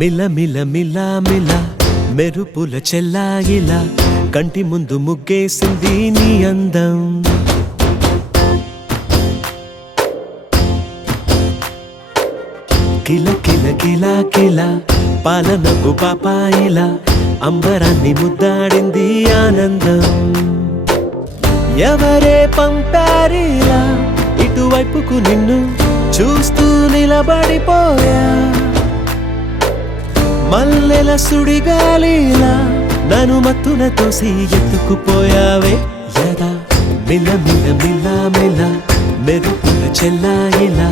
మిల మిల మిల మిల మెరుపుల చెల్లాయిలా కంటి ముందు ముగ్గేసింది నీ అందం. కిల కిల కిల కిల పాలనకు పాపాయిలా అంబరాన్ని ముద్దాడింది ఆనందం. ఎవరే పంపారిలా ఇటువైపుకు నిన్ను చూస్తూ నిలబడిపోయా. మల్లెల సుడిగాలిలా నన్ను మత్తున తోసి ఎత్తుకుపోయావే యదా. మిల మిల మిల మిల మెరుపుల చెల్లాయిలా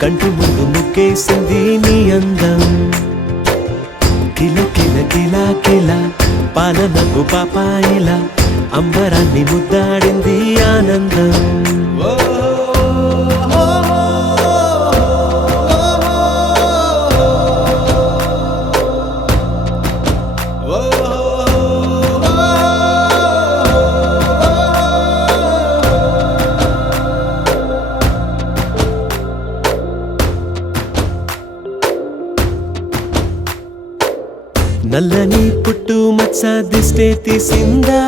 కంటి ముందు ముగ్గేసింది నీ అందం. కిల కిల కిల కిల పాలనకు పాపాయిలా అంబరాన్ని ముద్దాడింది ఆనందం. నల్లని పుట్టు మచ్చ దిష్టే తీసిందా,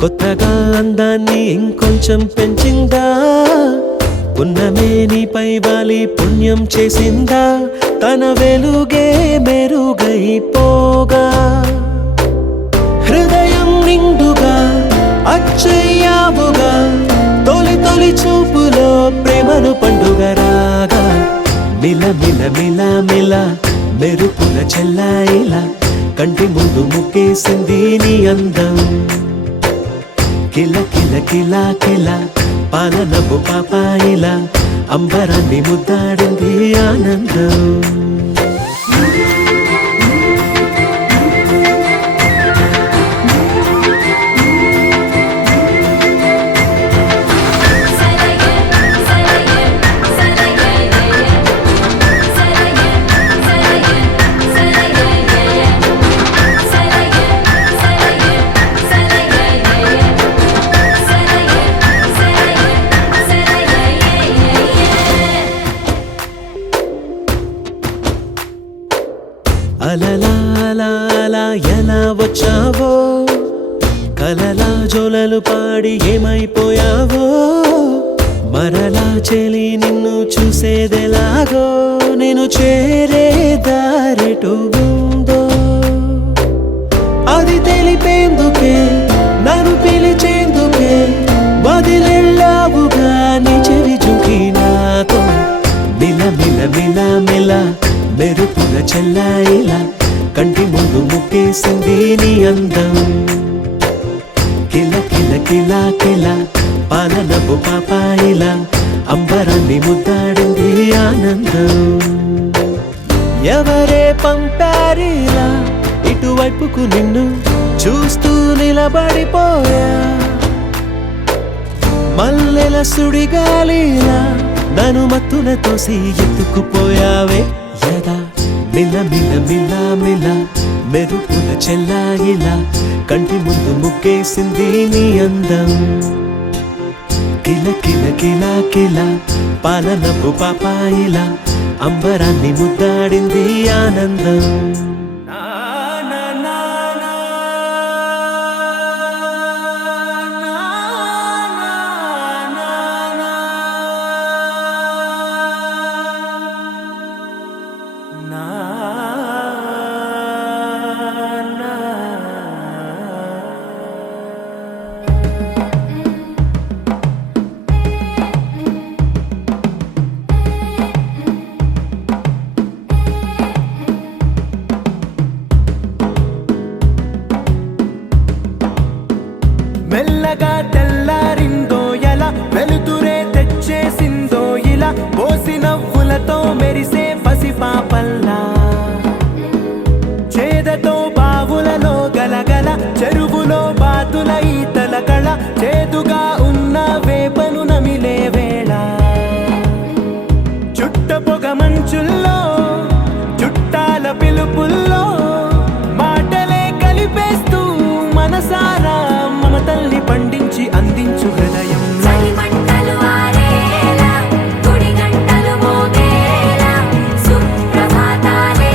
కొత్తగా అందాన్ని ఇంకొంచెం పెంచిందా. పున్నమే నీపై వాలి పుణ్యం చేసిందా, తన వెలుగే మెరుగైపోగా. హృదయం నిండుగా అచ్చయ్యావుగా, తొలి తొలి చూపులో ప్రేమను పండుగ రాగా. మిల మిల మిల మిల మెరుపుల చెల్లాయిలా కంటి ముందు ముగ్గేసింది నీ అందం. కిల కిల కిల కిల పాలనపు పాపాయిలా అంబరాన్ని ముద్దాడింది ఆనందం. అలలా అలా అలా ఎలా వచ్చావో, కలలా జోలలు పాడి ఏమైపోయావో. మరలా చెలి నిన్ను చూసేదెలాగో, నేను చేరే దారెటు ఉందో అది తెలిపేందుకే నన్ను పిలిచేందుకే వదిలెళ్ళావుగా నీ చెవి చుకి నాతో. మిల మిల మిల మిల మెరుపుల చెల్లాయిలా కంటి ముందు ముగ్గేసింది నీ అందం. కిల కిల కిల కిల పాలనపు పాపాయిలా అంబరాన్ని ముద్దాడింది ఆనందం. ఎవరే పంపారిలా ఇటువైపుకు నిన్ను చూస్తూ నిలబడిపోయా. మల్లెల సుడిగాలిలా నన్ను మత్తున తోసి ఎత్తుకుపోయావే యదా. మిల మిల మిల మిల మెరుపుల చెల్లాయిలా కంటి ముందు ముగ్గేసింది నీ అందం. కిల కిల కిల కిల పాలనపు పాపాయిలా అంబరాన్ని ముద్దాడింది ఆనందం. మెల్లగా తెల్లారిందో ఎలా, వెలుతురే తెచ్చేసిందో ఇలా. పోసి నవ్వులతో మెరిసే పసిపాపల్లా, చేదతో బావులలో గలగల, చెరువులో బాతుల ఈతల కళ. చేదుగా ఉన్న వేపను నమిలే వేళ, చుట్ట పొగ మంచుల్లో చుట్టాల పిలుపుల్లో మాటలే కలిపేస్తూ మనసారా మమతల్ని పండించి అందించు హృదయం. గుడి గంటలు మోగేలా, సుప్రభాతాలే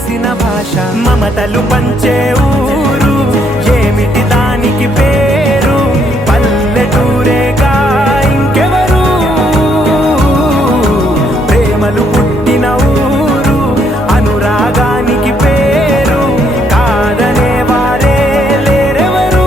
కలిసిన భాష మమతలు పంచే ఊరు ఏమిటి దానికి పేరు పల్లెటూరేగా ఇంకెవరు ప్రేమలు పుట్టిన ఊరు అనురాగానికి పేరు కాదనే వారే లేరెవరు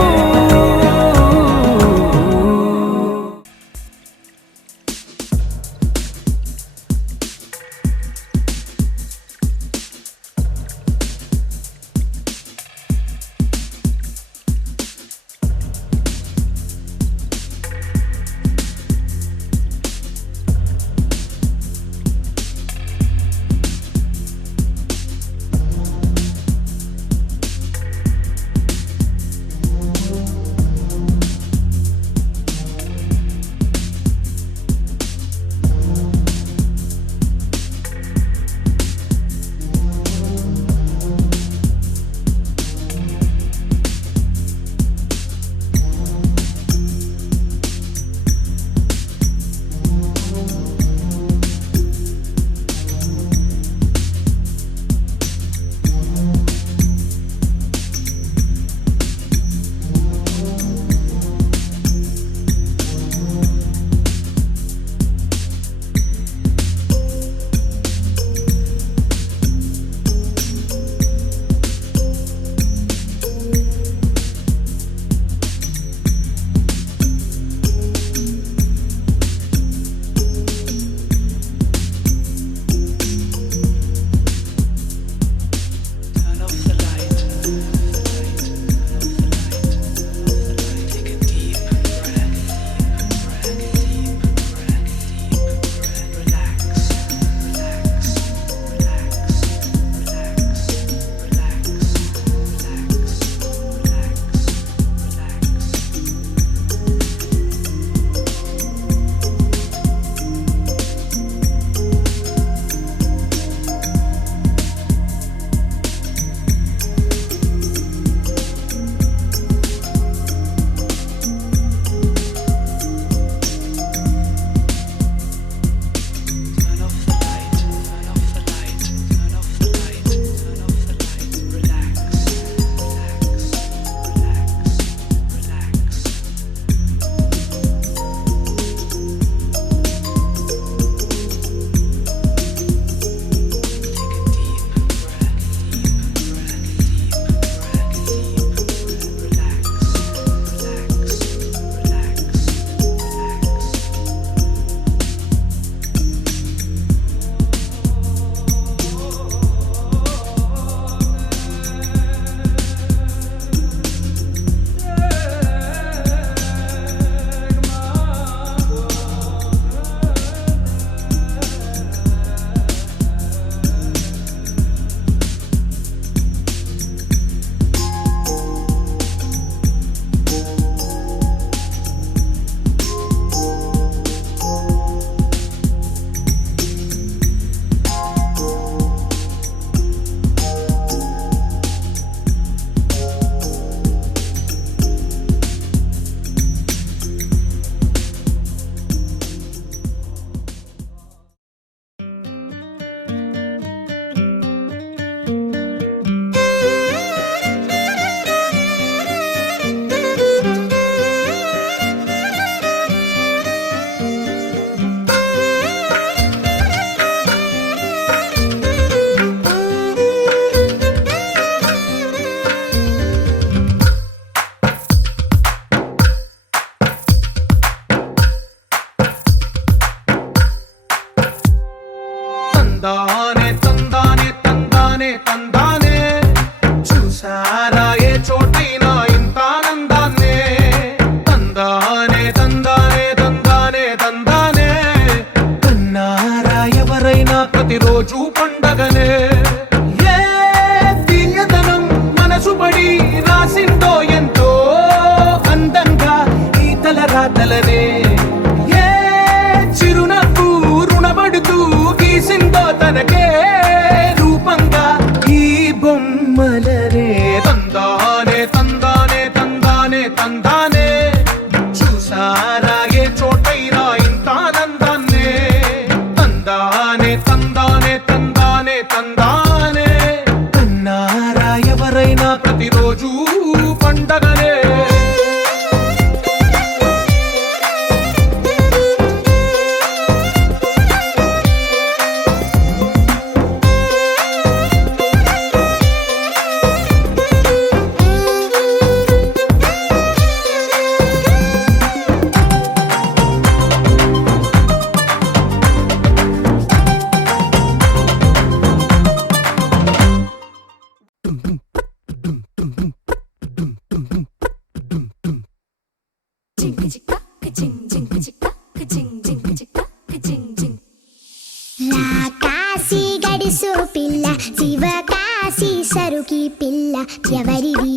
సరుకి పిల్ల ఎవరిది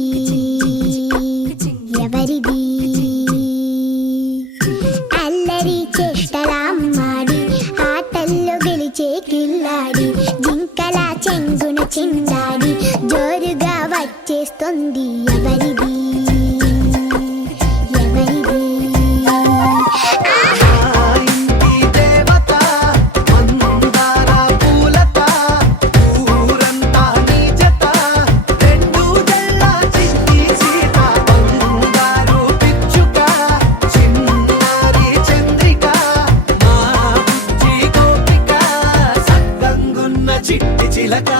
ఎవరిది అల్లరి చేష్టలామ్మాడి ఆటల్లో గెలిచే కిల్లాడి జింకల చెంగున చిందాడి జోరుగా వచ్చేస్తుంది ఎవరిది ఎవరిది చిట్టి చిలక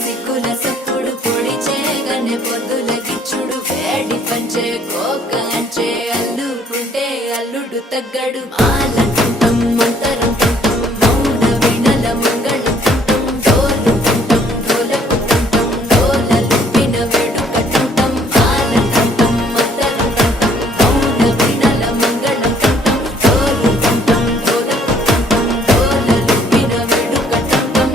సిగ్గుల సప్పుడు పొడి చేయగానే పొద్దుల గిచ్చుడు వేడి పంచే కోక అంచే అల్లుకుంటే అల్లుడు తగ్గడు మాలంటుంటాం మంతరం తుంటాం మౌన వీణల మంగళం తుంటాం డోలు తుంటాం డోలకు తుంటాం డోలలు విన వేడుక తుంటాం మాలంటుంటాం మంతరం తుంటాం మౌన వీణల మంగళం తుంటాం డోలు తుంటాం డోలకు తుంటాం డోలలు విన వేడుక తుంటాం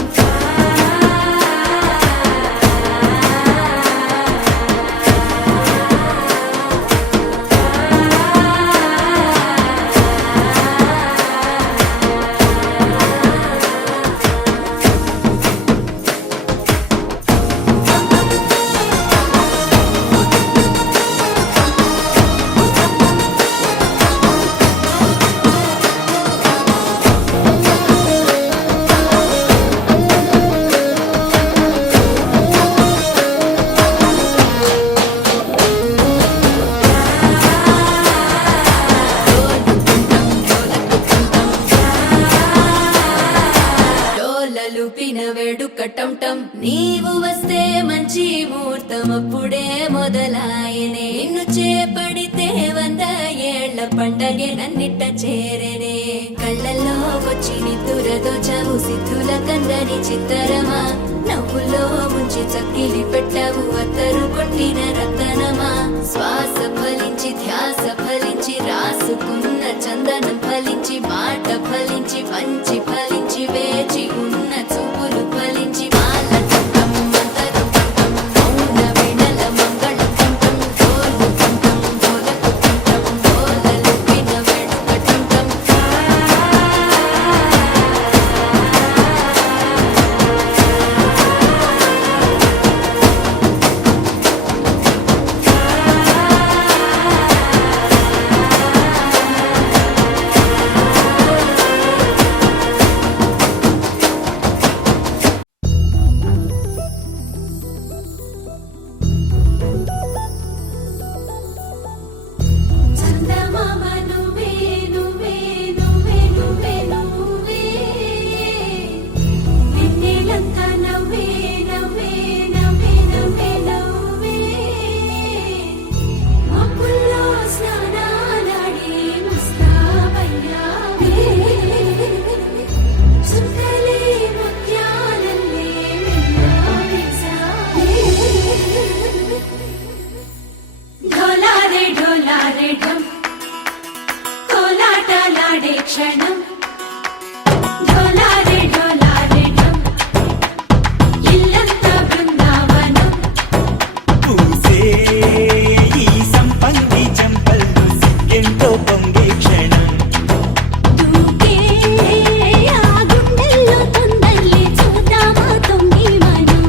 డోలలు పిన వేడుక టంటం నీవు వస్తే మంచి ముహూర్తం అప్పుడే మొదలాయనే నిన్ను చేపడితే 100 ఏళ్ల పండగే నన్నిట్ట చేరనే కళ్ళల్లో వచ్చి నిద్దురదోచావు సిద్ధుల కందని చిత్తరమా నవ్వులో ముంచి చక్కిలి పెట్టావు అత్తరు కొట్టిన రతనమా శ్వాస ఫలించి ధ్యాస ఫలించి రాసుకున్న చందనం ఫలించి మాట ఫలించి మంచి ఫలించి వేచి ఉన్న చూపులు ఫలించి మాల టుంటం మంతరం టుంటం మౌన వీణల మంగళం టుంటం డోలు టుంటం డోలకు టుంటం డోలలు విన వేడుక టుంటం చందమామ నువ్వే నువ్వే నువ్వే నువ్వే నువ్వే వెన్నెలంతా నవ్వే నవ్వే నవ్వే నవ్వే నవ్వే మబ్బుల్లో స్నానాలాడి ముస్తాబయ్యావే సుందలే ముత్యాలల్లే వెన్నోవేశావే ढोलारे ढम कोलाटलाडे क्षणं ढोलारे ढम इल्लंता बृंदावनं పూసే ఈ సంపంగి చెంపలు ఎంతో పొంగే క్షణం దూకే ఆ గుండెల్లో తొందల్లి చూద్దామా తొంగి మనం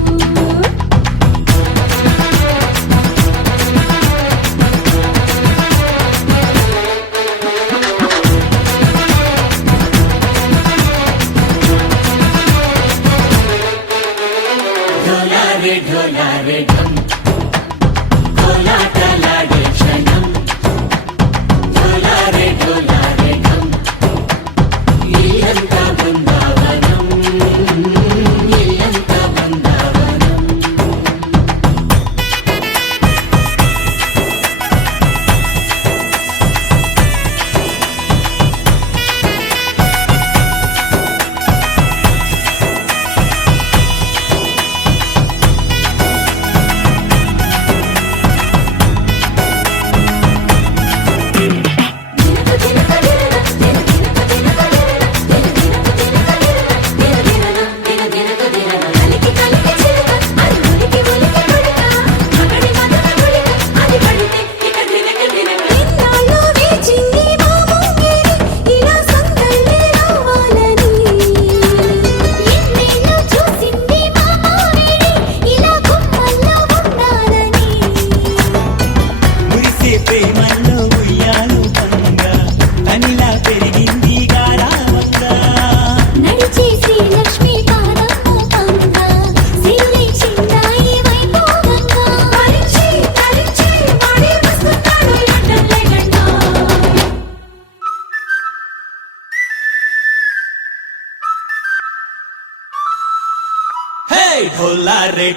ढोला रे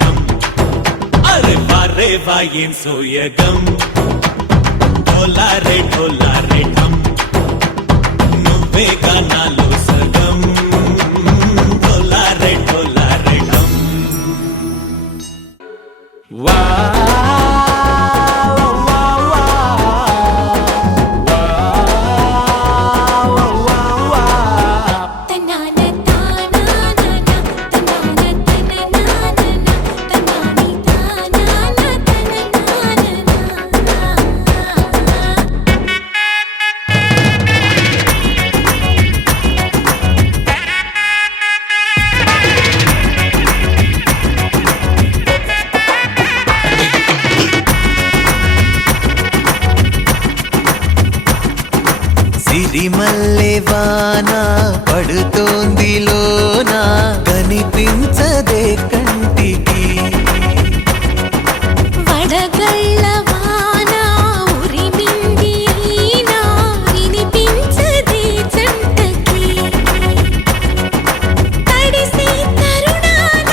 ढम अरे वारे वाइन सोयगम ढोला रे ढम నువ్వే గానాలో సగం ढोला रे ढम వా సిరిమల్లె వాన పడుతోంది లోన కనిపించదే కంటికి వడగళ్ళ వాన ఉరిమింది ఈనా వినిపించదే జంటకి తడిసి తరుణాన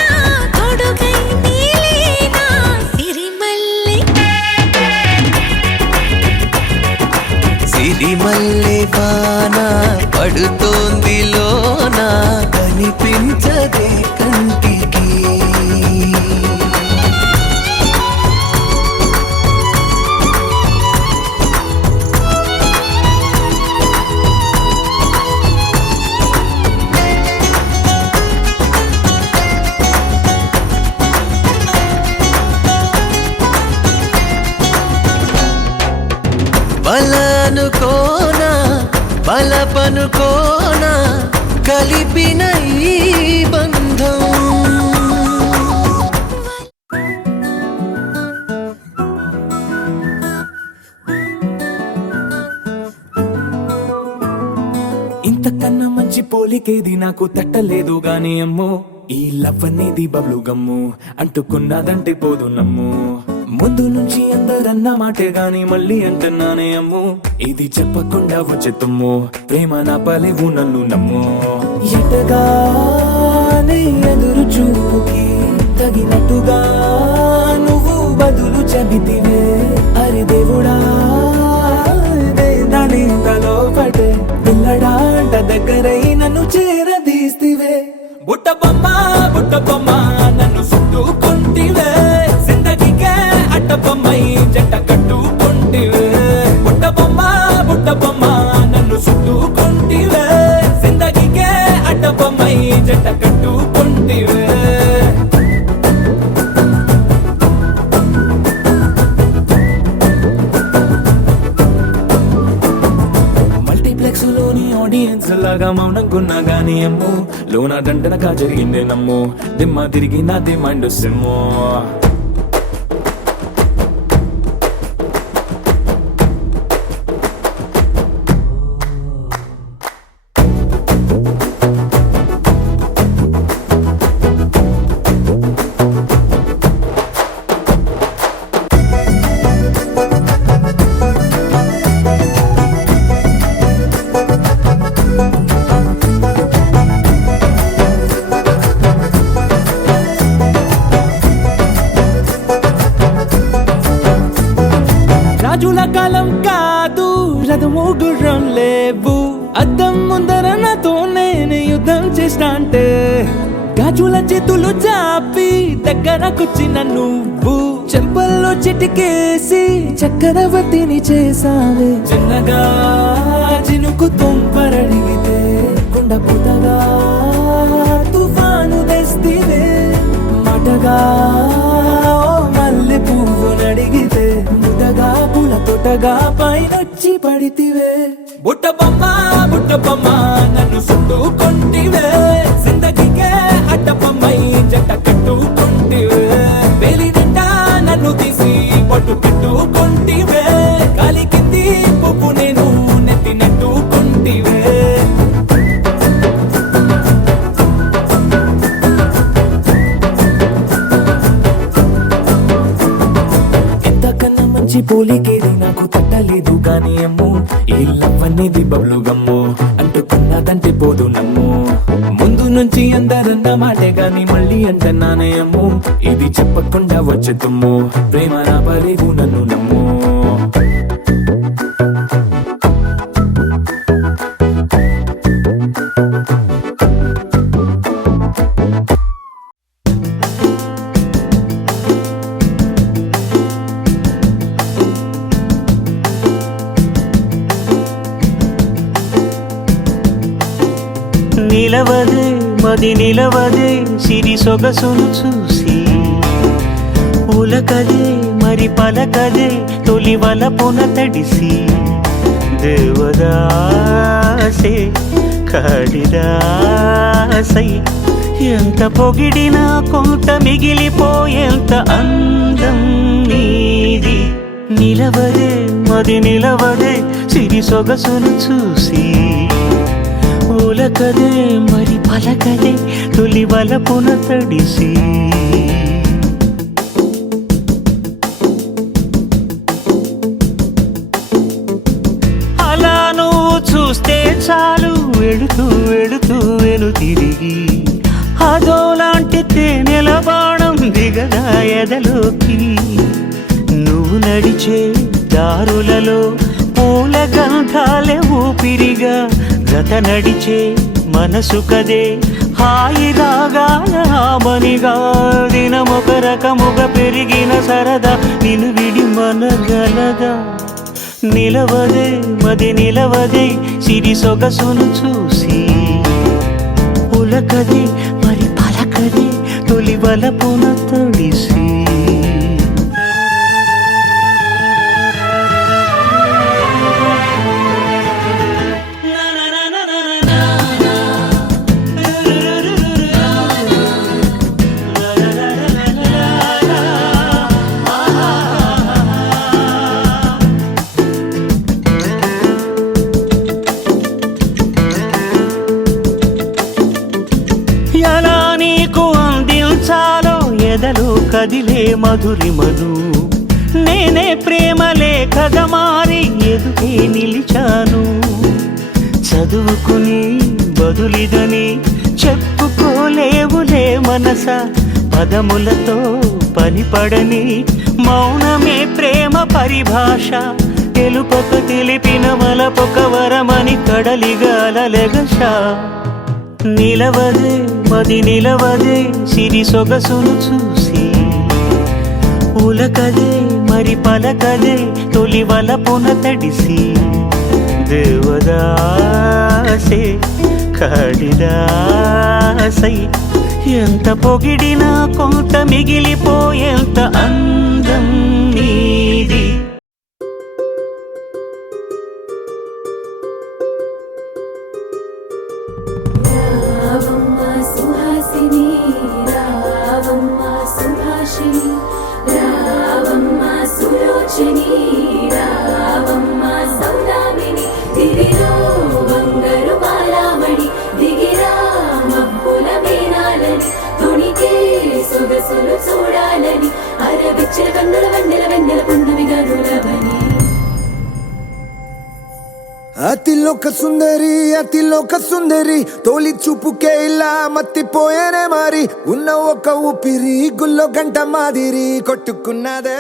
తొడుగై నీలేనా సిరిమల్లె వాన పడుతోంది లోన కనిపించదే కంటికి బలనుకోనా బలపనుకోనా కలిపిన ఈ బంధం ఇంతకన్నా మంచి పోలికేది నాకు తట్టలేదు గాని అమ్మో ఈ లవ్ అనేది బబ్లు గమ్ము అంటుకున్నదంటే పోదు నమ్ము ముందు నుంచి అందరన్న మాటే గాని మళ్ళీ అంటున్నానే అమ్ము ఇది చెప్పకుండా వచ్చే తుమ్ము ప్రేమ నా పలేవు నన్ను నమ్ము ఎటగానే ఎదురు చూపుకి తగినట్టుగా నువ్వు బదులు చెబితివే అరి దేవుడా దాని తలో పటే పిల్లడాంట దగ్గరై నన్ను చేరదీస్తివే బుట్ట బొమ్మ నన్ను చుట్టుకుంటివే జిందగీకే అట్టబొమ్మై జంట కట్టుకుంటివే బుట్ట బొమ్మ నన్ను చుట్టుకుంటివే జిందగీకే అట్టబొమ్మై జంట కట్టుకుంటివే మల్టీప్లెక్స్ లోని ఆడియన్స్ లాగా మౌనంకున్నా గానీ అమ్ము లోన దండనగా జరిగిందే నమ్ము దిమ్మ తిరిగి నా దిమ్మండు సిమ్ము రాజుల కాలం కాదు రథము గుర్రం లేవు అద్దం ముందర నాతో నేను యుద్ధం చేస్తా అంటే గాజుల చేతులు చాపి దగ్గరకొచ్చిన నువ్వు చెంపల్లో చిటికేసి చక్రవర్తిని చేసావే చిన్నగా చినుకు తుంపరడిగితే కుండ పుటగా తుఫాను తెస్తివే మాటగా మల్లె పువ్వు నడిగితే ముదగా పూల తోటగా పైనొచ్చి పడితివే బుట్ట బొమ్మ నన్ను చుట్టుకుంటివే జిందగీకే అట్టబొమ్మై జంట కట్టుకుంటివే వేలి నిండా నన్ను తీసి పట్టు పెట్టుకుంటివే కాలి కింది పువ్వు నేను నెత్తినట్టుకుంటివే మంచి పోలికేది నాకు తట్టలేదు కానీ అమ్ము ఈ లవ్ అనేది బబ్లు గమ్ము అంటుకున్నదంటే పోదు నమ్ము ముందు నుంచి అందరన్న మాటే గాని మళ్ళీ అంటున్నానే అమ్ము, ఇది చెప్పకుండా వచ్చే తుమ్ము, ప్రేమ నా పరివు నన్ను నమ్ము. నిలవదే మది నిలవదే సిరి సొగసును చూసి, ఉలకదే మరి పలకదే తొలి వలపున తడిసి, దేవదాసే కాళిదాసై ఎంత పొగిడినా కొంత మిగిలిపోయేంత అందం నీది. నిలవదే మది నిలవదే సిరి సొగసును చూసి, ఉలకదే మరి పలకదే తొలి వలపున తడిసి. అలా నువ్వు చూస్తే చాలు వెళుతూ వెళుతూ వెను తిరిగి, అదోలాంటి తేనెల బాణం దిగదా ఎదలోకి. నువ్వు నడిచే దారులలో పూల గంధాలే ఊపిరిగా, జత నడిచే మనసు కదే హాయి రాగాల హామనిగా. దినమొక రకముగా పెరిగిన సరదా నిన్ను విడి మనగలదా. నిలవదే మది నిలవదే సిరి సొగసును చూసి, ఉలకదే మరి పలకదే తొలి వలపున తడిసి. ఎలా నీకు అందించాలో ఎదలో కదిలే మధురిమను, నేనే ప్రేమ లేఖగా మారి ఎదుటే నిలిచాను. చదువుకుని బదులిదని చెప్పుకోలేవులే మనస, పదములతో పనిపడని మౌనమే ప్రేమ పరిభాష. తెలుపొక తెలిపిన మలపొక వరమని కడలిగాలెగష. నిలవదే మది నిలవదే సిరి సొగసును చూసి, ఉలకదే మరి పలకదే తొలి వలపున తడిసి. దేవదాసే కాళిదాసై ఎంత పొగిడినా కొంత మిగిలిపోయేంత అందం నీది. రావమ్మ సుహాసిని రావమ్మ సుభాషిణి, రావమ్మ సులోచని రావమ్మ సౌదామిని, దివిలో బంగారు బాలామణి దిగిరా మబ్బుల మేనాలని, తొణికే సొగసులు చూడాలని, అరవిచ్చిన కన్నుల వెన్నెల వెన్నెల పున్నమిగా నులవని. అతిలోక సుందరి అతిలోక సుందరి, తోలి చూపుకే ఇలా మత్తిపోయేనే మారి, ఉన్న ఒక ఊపిరి గుల్లో గంట మాదిరి కొట్టుకున్నదే.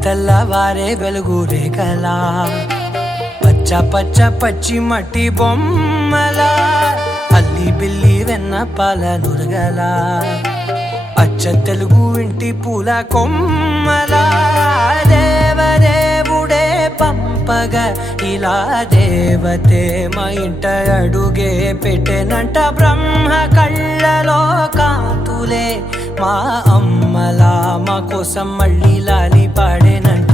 తెల్లవారే వెలుగు రేఖలా పచ్చ పచ్చ పచ్చి మట్టి బొమ్మలా అల్లి బిల్లి వెన్న పాల నురగలా అచ్చ తెలుగు ఇంటి పూల కొమ్మలా దేవదేవుడే పంపగా ఇలా దేవతే మా ఇంట అడుగే పెట్టెనంట బ్రహ్మ కళ్ళలో కాంతులే మా అమ్మలా మా కోసం మళ్ళీ లాలి పాడేనంట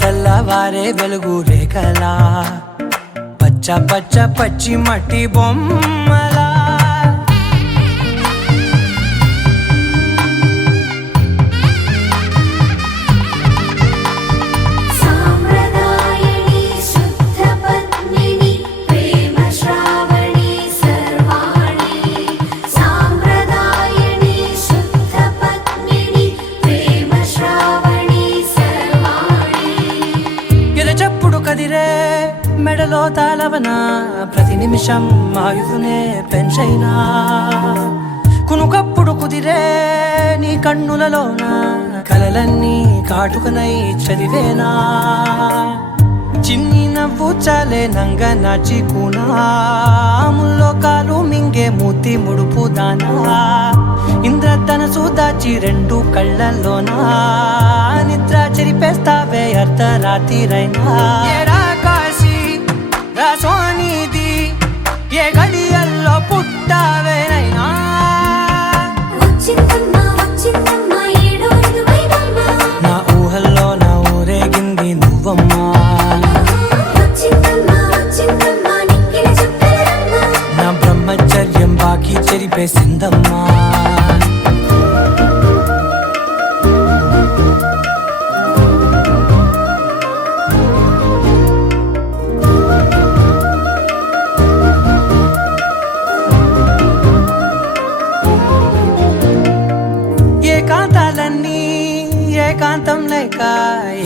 తెల్లవారే వెలుగు రేఖలా పచ్చ పచ్చ పచ్చి మట్టి బొమ్మలా కదిరే మెడలో తాళవన ప్రతి నిమిషం ఆయుధునే పెంచైనా కునుకప్పుడు కుదిరే నీ కన్నులలోన కలలన్నీ కాటుకనై చదివేనా చిన్ని నవ్వు చాలే నంగ నాచి కూనాముల్లో కాలు మింగే మూతి ముడుపు దానా ఇంద్రధనసు దాచి రెండు కళ్ళల్లోనా నిద్ర చెరిపేస్తావే అర్ధరాత్రిరైనా ఏరా కాశీ రాసోనిది ఏ గడియల్లో పుట్టావేనైనా నా ఊహల్లో నా ఊరేగింది నువ్వమ్మా నా బ్రహ్మచర్యం బాకీ చెరిపేసిందమ్మా ఏకాంతాలన్నీ ఏకాంతం లేక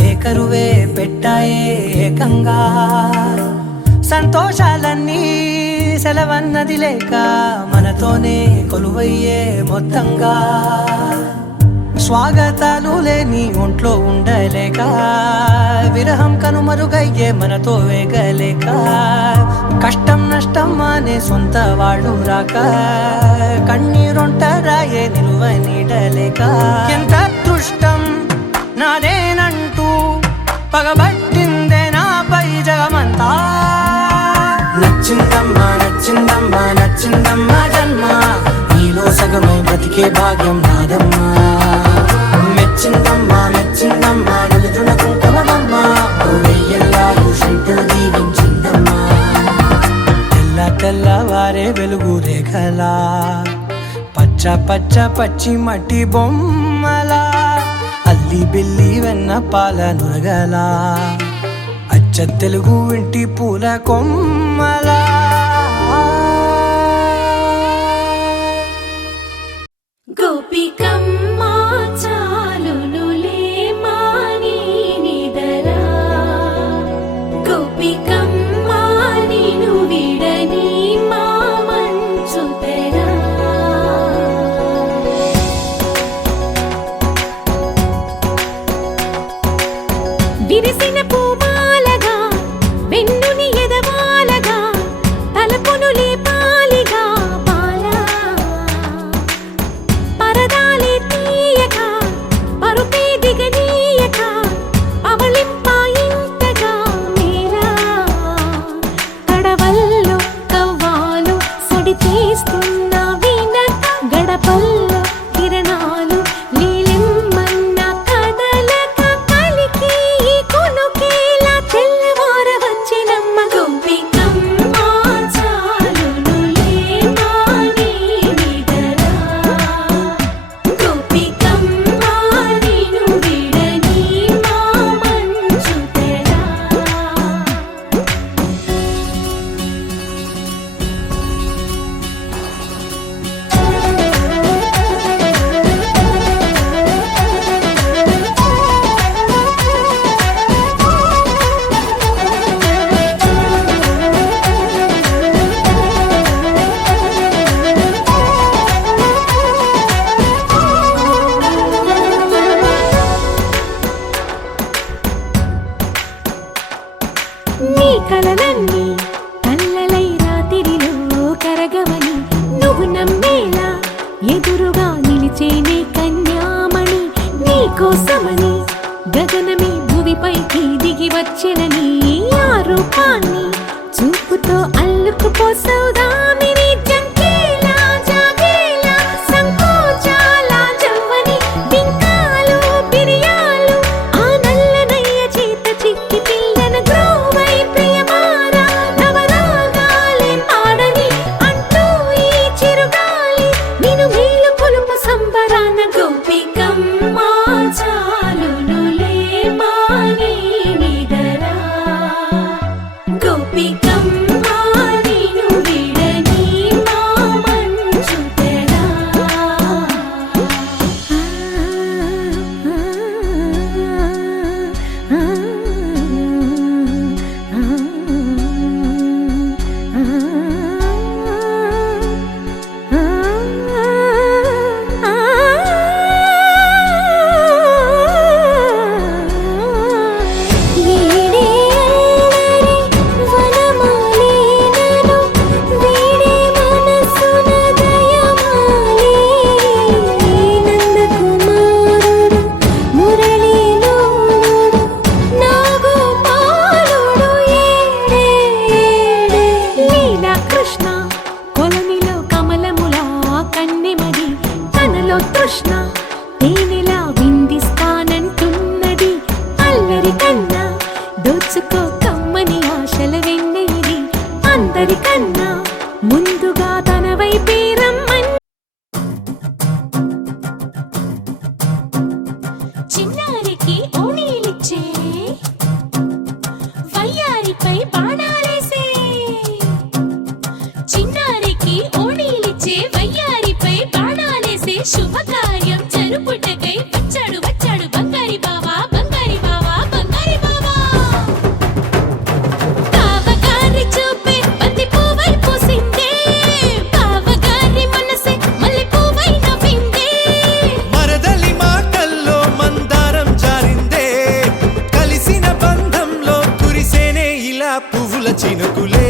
ఏకరువే పెట్టాయే ఏకంగా సంతోషాలన్నీ సెలవన్నది లేక మనతోనే కొలువయ్యే మొత్తంగా స్వాగతాలు లేని ఒంట్లో ఉండలేక విరహం కనుమరుగయ్యే మనతో వేగలేక కష్టం నష్టం అనే సొంత వాళ్ళు రాక కన్నీరొంటరాయే నిలువ నీడలేక ఎంత అదృష్టం నాదేనంటూ పగబట్టిందే నాపై జగమంతా నచ్చిందమ్మా నచ్చిందమ్మా నచ్చిందమ్మా జన్మ నీలో సగమై బ్రతికే భాగ్యం నాదమ్మా మెచ్చిందమ్మా మెచ్చిందమ్మా నిలుతున్న కుంకుమమ్మా వెయ్యల్లాలు శంకరు దీవించిందమ్మా తెల్లవారే వెలుగు రేఖలా పచ్చ పచ్చ పచ్చి మట్టి బొమ్మలా అల్లి బిల్లి వెన్న పాల నురగలా అచ్చ తెలుగు ఇంటి పూల కొమ్మలా గోపికమ్మా చాలునులే మాని నిదరా గోపికమ్మా నిను విడని మా మంచు తెరా విరిసిన పూమాలగా వెన్నుని ఎదవాలగా కోసమని గగనమే భూమిపైకి దిగి వచ్చెనని ఆ రూపాన్ని చూపుతో అల్లుకుపోసౌదామిని జంకేలా జాగేలా సంకోచాల జవ్వని బింకాలు బిరియాలు ఆ నల్లనయ్య చేత చిక్కి పిల్లన గ్రోవై ప్రియమారా నవరాగాలే పాడని అంటూ ఈ చిరుగాలి నిను మేలు కొలుపు సంబరాన గోపికమ్మ చాలునులే మాని నిదరా గోపికమ్మ నిను విడని మా మంచు తెరా కృష్ణ కొలనిలో కమలములా కన్నెమది తనలో తృష్ణ తేనెలా విందిస్తానంటున్నది అల్లరి కన్నా దోచుకో కమ్మని ఆశల వెన్నెయిది అందరికన్నా ముందుగా తన వైపే రమ్మని చిన్నారికి ఓణీలిచ్చే వయ్యారిపై బాణాలేసే చిన్నారికి ఓణీలిచ్చే వయ్యారిపై బాణాలేసే శుభకార్యం జరుపుటకై వచ్చాడు వచ్చాడు బంగారి బావా బంగారి బావా బంగారి బావా బావగారి చూపే బంతి పువ్వై పూసిందే బావగారి మనసే మల్లె పువ్వై నవ్విందే మరదలి మాటల్లో మందారం జారిందే కలిసిన బంధంలో కురిసేనే ఇలా పువ్వుల చినుకులే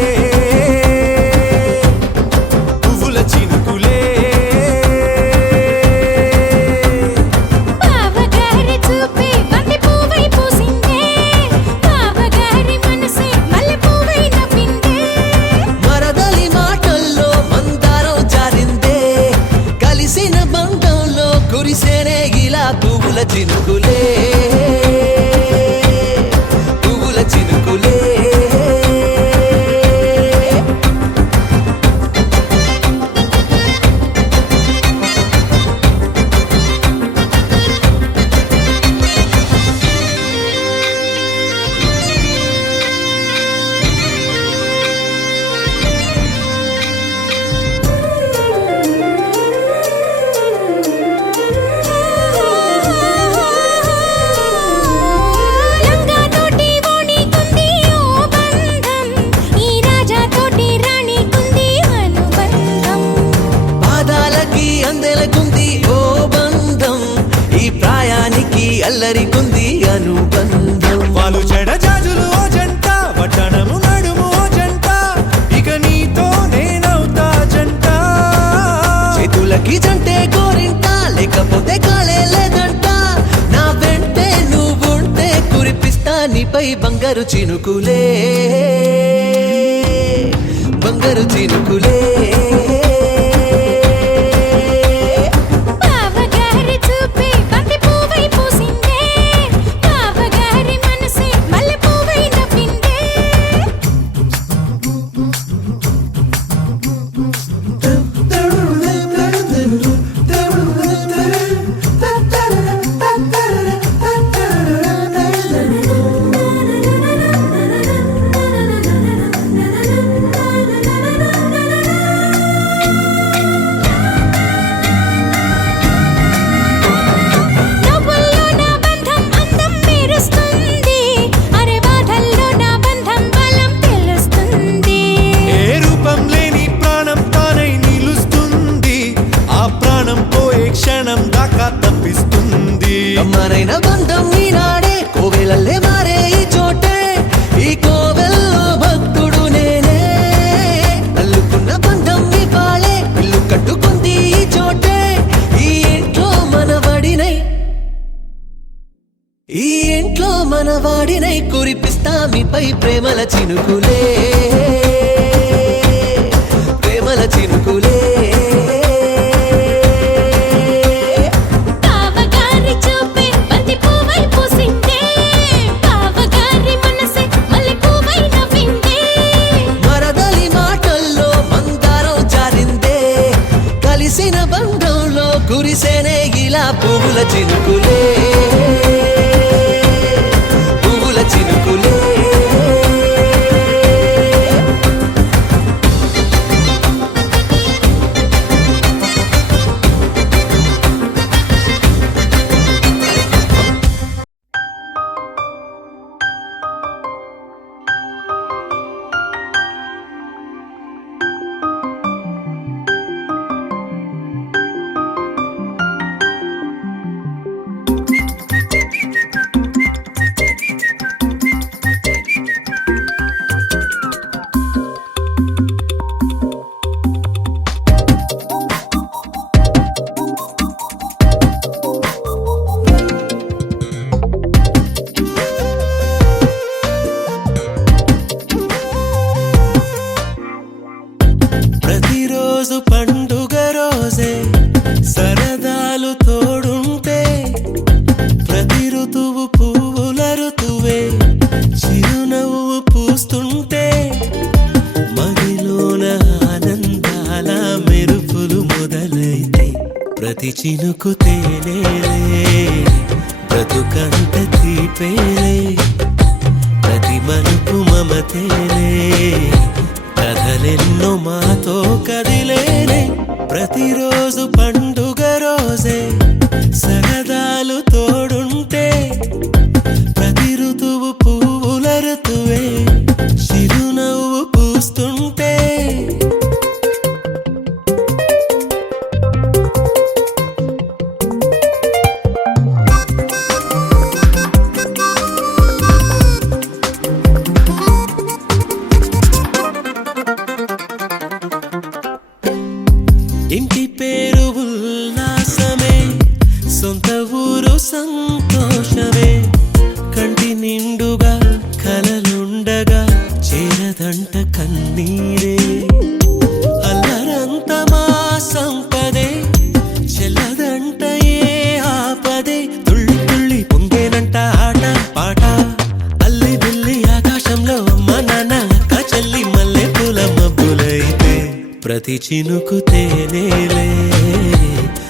పువ్వుల చినుకులే బావగారి చూపే బంతి పువ్వై పూసిందే బావగారి మనసే మల్లె పువ్వై నవ్విందే మరదలి మాటల్లో మందారం జారిందే కలిసిన బంధంలో కురిసేనే ఇలా పువ్వుల చినుకులే పువ్వుల చినుకులే లంగా తోటి ఓణి కుంది ఓ బంధం ఈ రాజా తోటి రాణి కుంది అనుబంధం పాదాలకి అందెలకుంది ఓ బంధం ఈ ప్రాయానికి అల్లరికుంది అనుబంధం వాళ్ళు చెడ జాజులు ఓ జంట పట్టణము నడుము ఓ జంట ఇక నీతో నేనవుతా జంట చేతులకి జంటే గోరింట లేకపోతే కాలే లేదంట నా వెంటే నువ్వుంటే కురిపిస్తా నీపై బంగారు చినుకులే బంగారు చినుకులే బావగారి చూపే బంతి పువ్వై పూసిందే బావగారి మనసే మల్లె పువ్వై నవ్విందే కురిపిస్తా మీపై ప్రేమల చినుకులే ప్రేమల చినుకులే బావగారి చూపే బంతి పువ్వై పూసిందే బావగారి మనసే మల్లె పువ్వై నవ్విందే మరదలి మాటల్లో మందారం జారిందే కలిసిన బంధంలో కురిసేనే ఇలా పువ్వుల చినుకులే పువ్వుల చినుకులే ప్రతిరోజు పండుగ రోజే సరదాలు తోడుంటే ప్రతి ఋతువు పువ్వుల ఋతువే చిరునవ్వు పూస్తుంటే మదిలోన ఆనందాల మెరుపులు మొదలైతే ప్రతి చినుకు తేనేలే బ్రతుకంత తీపేలే ప్రతి మలుపు మమతేలే కథలెన్నో మాతో కదిలేనే ప్రతిరోజు పండుగ రోజే సరదాలు తోడుంటే ప్రతి ఋతువు పువ్వుల ఋతువే చిరునవ్వు పూస్తుంటే ఇంటి పేరు ఉల్లాసమే సొంత ఊరు సంతోషమే కంటి నిండుగా కలలుండగా చేరదంట కన్నీరే అల్లరంత మా సంపదే చెల్లదంట ఏ ఆపదే తుళ్ళి తుళ్ళి పొంగేనంట ఆట పాట అల్లి బిల్లి ఆకాశంలో అమ్మ నాన్న అక్క చెల్లి మల్లె పూల మబ్బులైతే ప్రతి చినుకు తేనేలే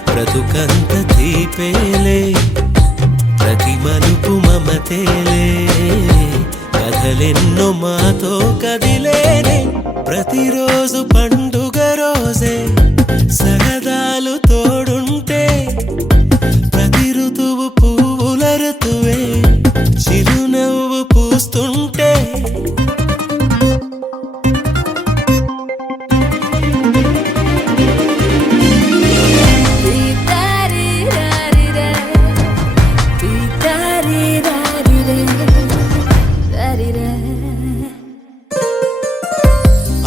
బ్రతుకంత తీపేలే ప్రతి మలుపు మమతేలే కథలెన్నో మాతో కదిలేనే ప్రతిరోజు పండుగ రోజే సరదాలు తోడుంటే ప్రతి ఋతువు పువ్వుల ఋతువే చిరునవ్వు పూస్తుంటే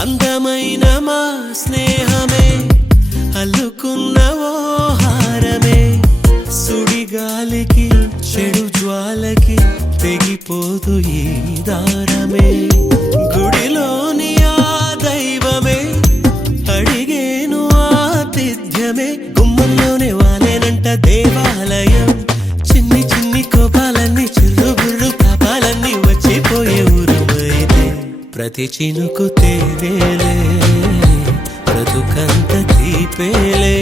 అందమైన మా స్నేహమే అల్లుకున్న ఓ హారమే సుడిగాలికి చెడు జ్వాలకి తెగిపోదు ఈ దారమే గుడిలోని ఆ దైవమే అడిగేను ఆతిథ్యమే గుమ్మంలోనే వాలేనంట దేవాలయం చిన్ని చిన్ని కోపాలన్నీ చిరుబుర్రు తాపాలన్నీ వచ్చిపోయే ఊరుమైతే ప్రతి చినుకు తేనేలే బ్రతుకంత తీపేలే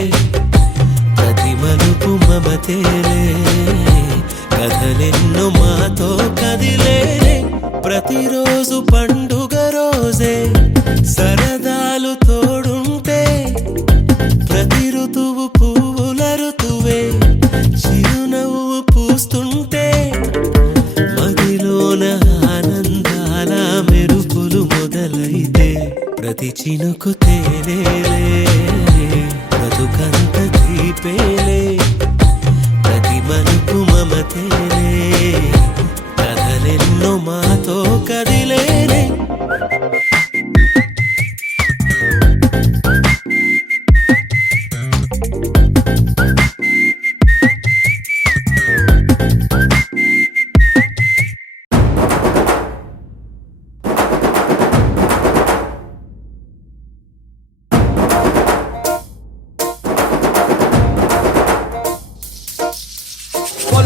ప్రతి మలుపు మమతేలే కథలెన్నో మాతో కదిలేనే ప్రతిరోజు పండుగ రోజే సరదాలు తోడుంటే ప్రతి ఋతువు పువ్వుల ఋతువే చిరునవ్వు పూస్తుంటే మదిలోన ఆనందాల మెరుపులు మొదలైతే ప్రతి చినుకు తేనేలే బ్రతుకంత తీపేలే ప్రతి మలుపు మమతేలే కథలెన్నో మాతో కదిలేనే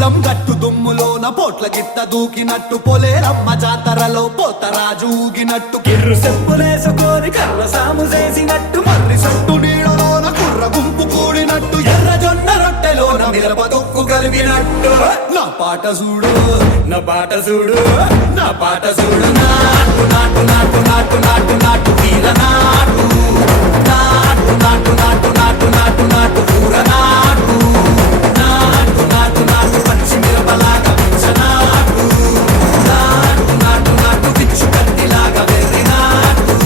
పొలం గట్టు దుమ్ములోన పోట్ల గిట్ట దూకినట్టు పొలేరమ్మ జాతరలో పోతరాజు ఊగినట్టు కిర్రు చెప్పులేసుకొని కర్ర సాము చేసినట్టు మర్రి సొట్టు నీడలోన కుర్ర గుంపు కూడినట్టు ఎర్ర జొన్న రొట్టెలోన మిరప దొక్కు కలిపినట్టు నా పాట చూడు నా పాట చూడు నా పాట చూడు నాటు నాటు నాటు నాటు నాటు నాటు వీర నాటు నాటు నాటు నాటు నాటు నాటు నాటు కూర నాటు నాటు నాటు నాటు పచ్చి మిరపలాగా పిచ్చ నాటు నాటు నాటు నాటు పిచ్చు కత్తిలాగా వెర్రి నాటు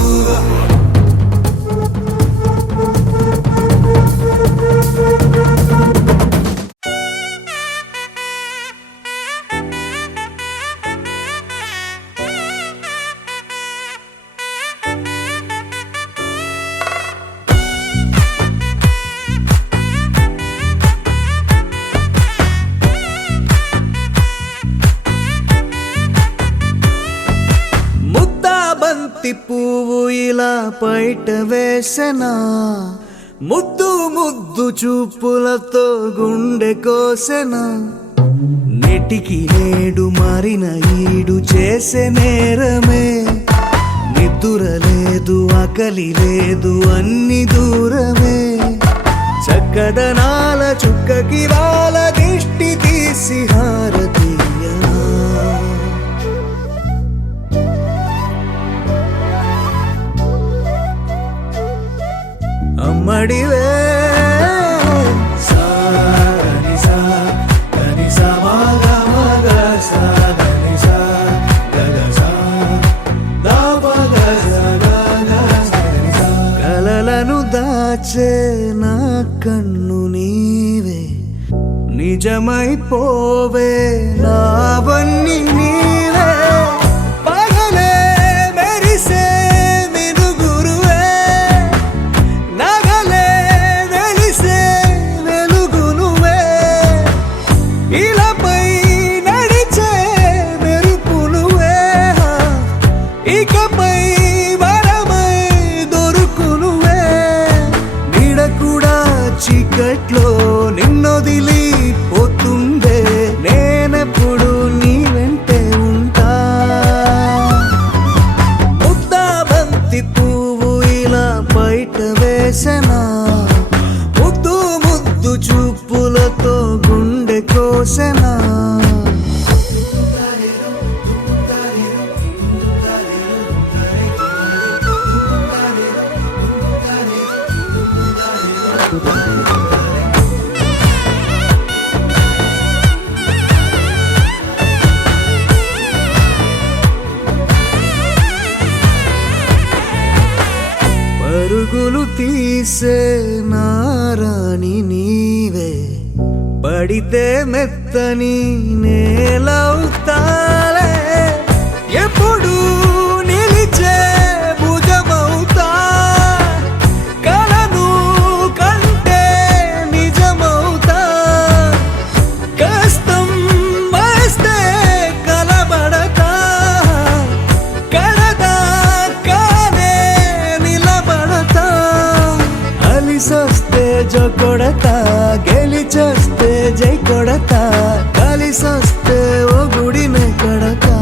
ముద్దాబంతి పువ్వు ఇలా బయట వేసెనా ముద్దు ముద్దు చూపులతో గుండె కోసెనా నెటికి నేడు మారిన ఈడు చేసే నేరమే నిద్దుర లేదు ఆకలి లేదు అన్ని దూరమే చక్కదనాల చుక్కకి వాళ్ళ దిష్టి తీసి హారతీయనా అమ్మడివే కలలను దాచే నా కన్ను నీవే నిజమైపోవే నావన్నీ నీవే పగలే మెరిసే మినుగురువే నగలే వెలిసే వెలుగునువే ఇలాపై నడిచే మెరుపునువే ఇకపై వరమై దొరుకునువే నీడ కూడా చీకట్లో నిన్నొదిలి పోతుందే నేనెప్పుడు నీ వెంటే ఉంటా ముద్దాబంతి పువ్వు ఇలా బయట వేసెనా ముద్దు ముద్దు చూపులతో గుండె కోసెనా పరుగులు తీసే నారాణి నీవే పడితే మెత్తని నేలవుతాలే ఎప్పుడు నిలిచే భుజమవుతా కలను కంటే నిజమవుతా కష్టం వస్తే కలబడతా కడదాకానే నిలబడతా అలిసొస్తే జో కొడతా గెలిచొస్తే జై కొడతా కలిసొస్తే ఓ గుడినే కడతా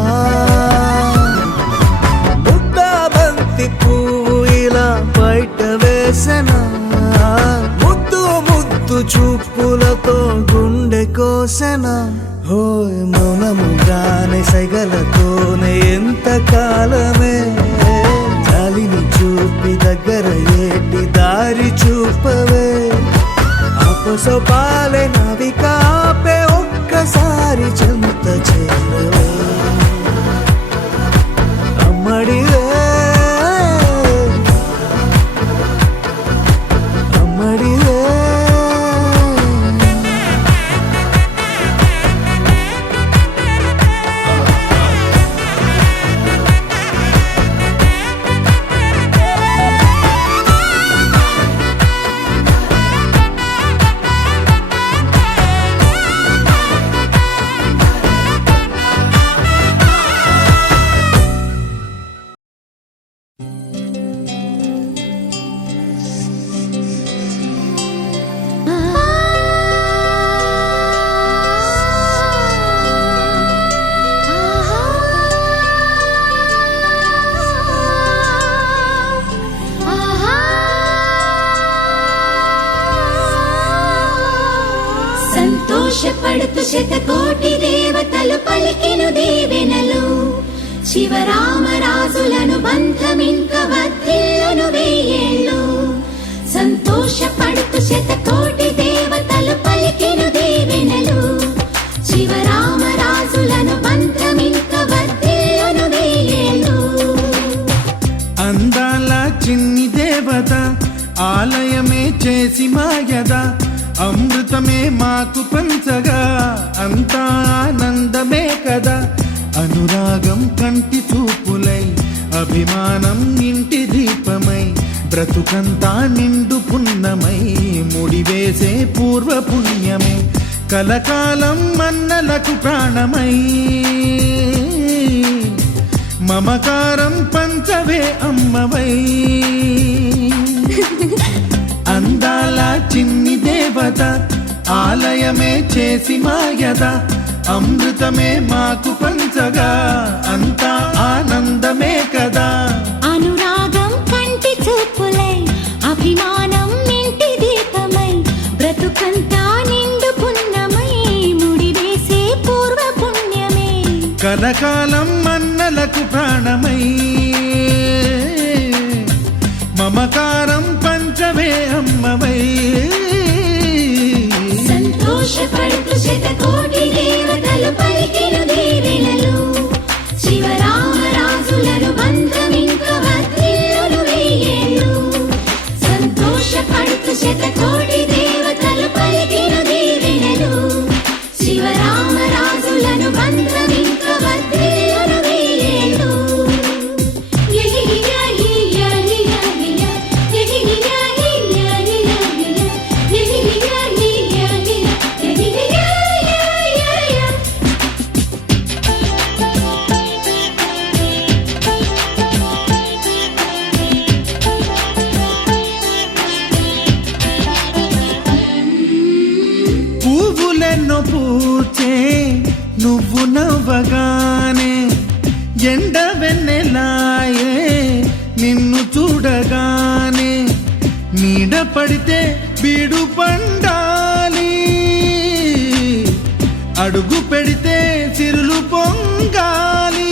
ముద్దాబంతి పువ్వు ఇలా బయట వేసెనా ముద్దు ముద్దు చూపులతో గుండె కోసెనా హోయ్ మౌనముగానే సైగలతోనే ఎంత కాలమే జాలిని చూపి దగ్గర ఏటి దారి చూపవే అపసోపాలే నవికాపే ఒక్కసారి చెంత చేరవే అమ్మడివే అమ్మడివే సంతోషపడుతూ శతకోటి దేవతలు పలికెను దీవెనలు శివరామరాజులను బంధమింక వర్ధిల్లును వెయ్యేళ్ళు సంతోషపడుతూ శతకోటి దేవతలు పలికెను దీవెనలు శివరామరాజులను బంధమింక వర్ధిల్లును వెయ్యేళ్ళు అందాల చిన్ని దేవత ఆలయమే చేసి మాయద అమృతమే మాకు పంచగా అంతా ఆనందమే కదా అనురాగం కంటి చూపులై అభిమానం ఇంటి దీపమై బ్రతుకంతా నిండు పున్నమై ముడివేసే పూర్వ పుణ్యమే కలకాలం మన్నలకు ప్రాణమై మమకారం పంచవే అమ్మవై అందాల చిన్ని దేవత ఆలయమే చేసి మాయద అమృతమే మాకు పంచగా అంతా ఆనందమే కదా అనురాగం కంటి చూపులై అభిమానం ఇంటి దీపమై బ్రతుకంతా నిండు పున్నమై ముడివేసే పూర్వ పుణ్యమే కలకాలం మన్నలకు ప్రాణమై మమకారం పంచవే అమ్మవై సంతోషపడుతూ శతకోటి దేవతలు పలికెను దీవెనలు శివరామరాజులను బంధమింక వర్ధిల్లును వెయ్యేళ్ళు సంతోషపడుతూ శతకోటి దేవతలు పలికెను దీవెనలు శివరామరాజులను బంధమింక వర్ధిల్లును వెయ్యేళ్ళు పువ్వులెన్నో పూచే నువ్వు నవ్వగానే ఎండ వెన్నెలాయే నిన్ను చూడగానే నీడ పడితే బీడు పండాలి అడుగు పెడితే సిరులు పొంగాలి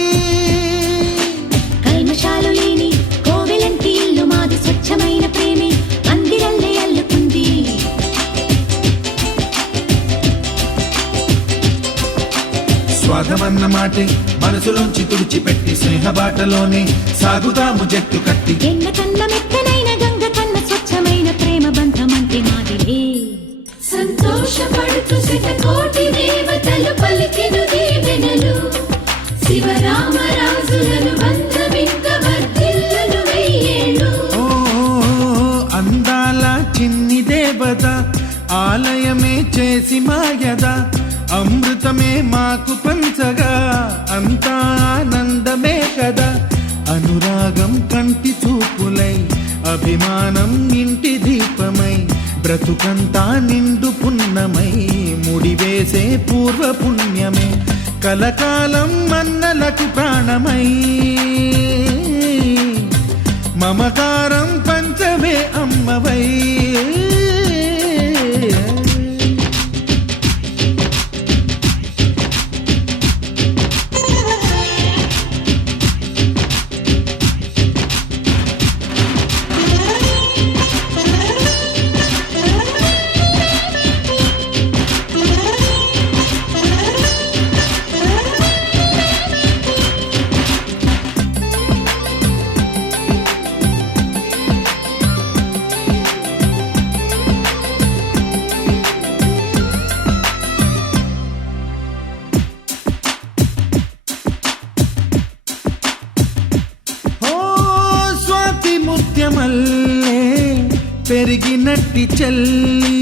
కల్మషాలు లేని కోవెలంటి ఇల్లు మాది స్వచ్ఛమైన ప్రేమే అందిరల్లే అల్లుకుంది స్వాగమన్న మాటే మనసులోంచి తుడిచిపెట్టి స్నేహబాటలోనే సాగుతాము జట్టు కట్టి ఎన్న కన్న మెత్తనైన గంగ కన్న స్వచ్ఛమైన ప్రేమ బంధమంటే మాదిలే సంతోషపడుతూ శతకోటి దేవతలు పలికెను దీవెనలు శివరామరాజులను బంధమింక వర్ధిల్లును వెయ్యేళ్ళు ఓ అందాల చిన్ని దేవత ఆలయమే చేసి మాయద అమృతమే మాకు పంచగా అంతా ఆనందమే కదా అనురాగం కంటి చూపులై అభిమానం ఇంటి దీపమై బ్రతుకంతా నిండు పున్నమై ముడివేసే పూర్వ పుణ్యమే కలకాలం మన్నలకు ప్రాణమై మమకారం పంచవే అమ్మవై ముత్యమల్లే పెరిగినట్టి చెల్లి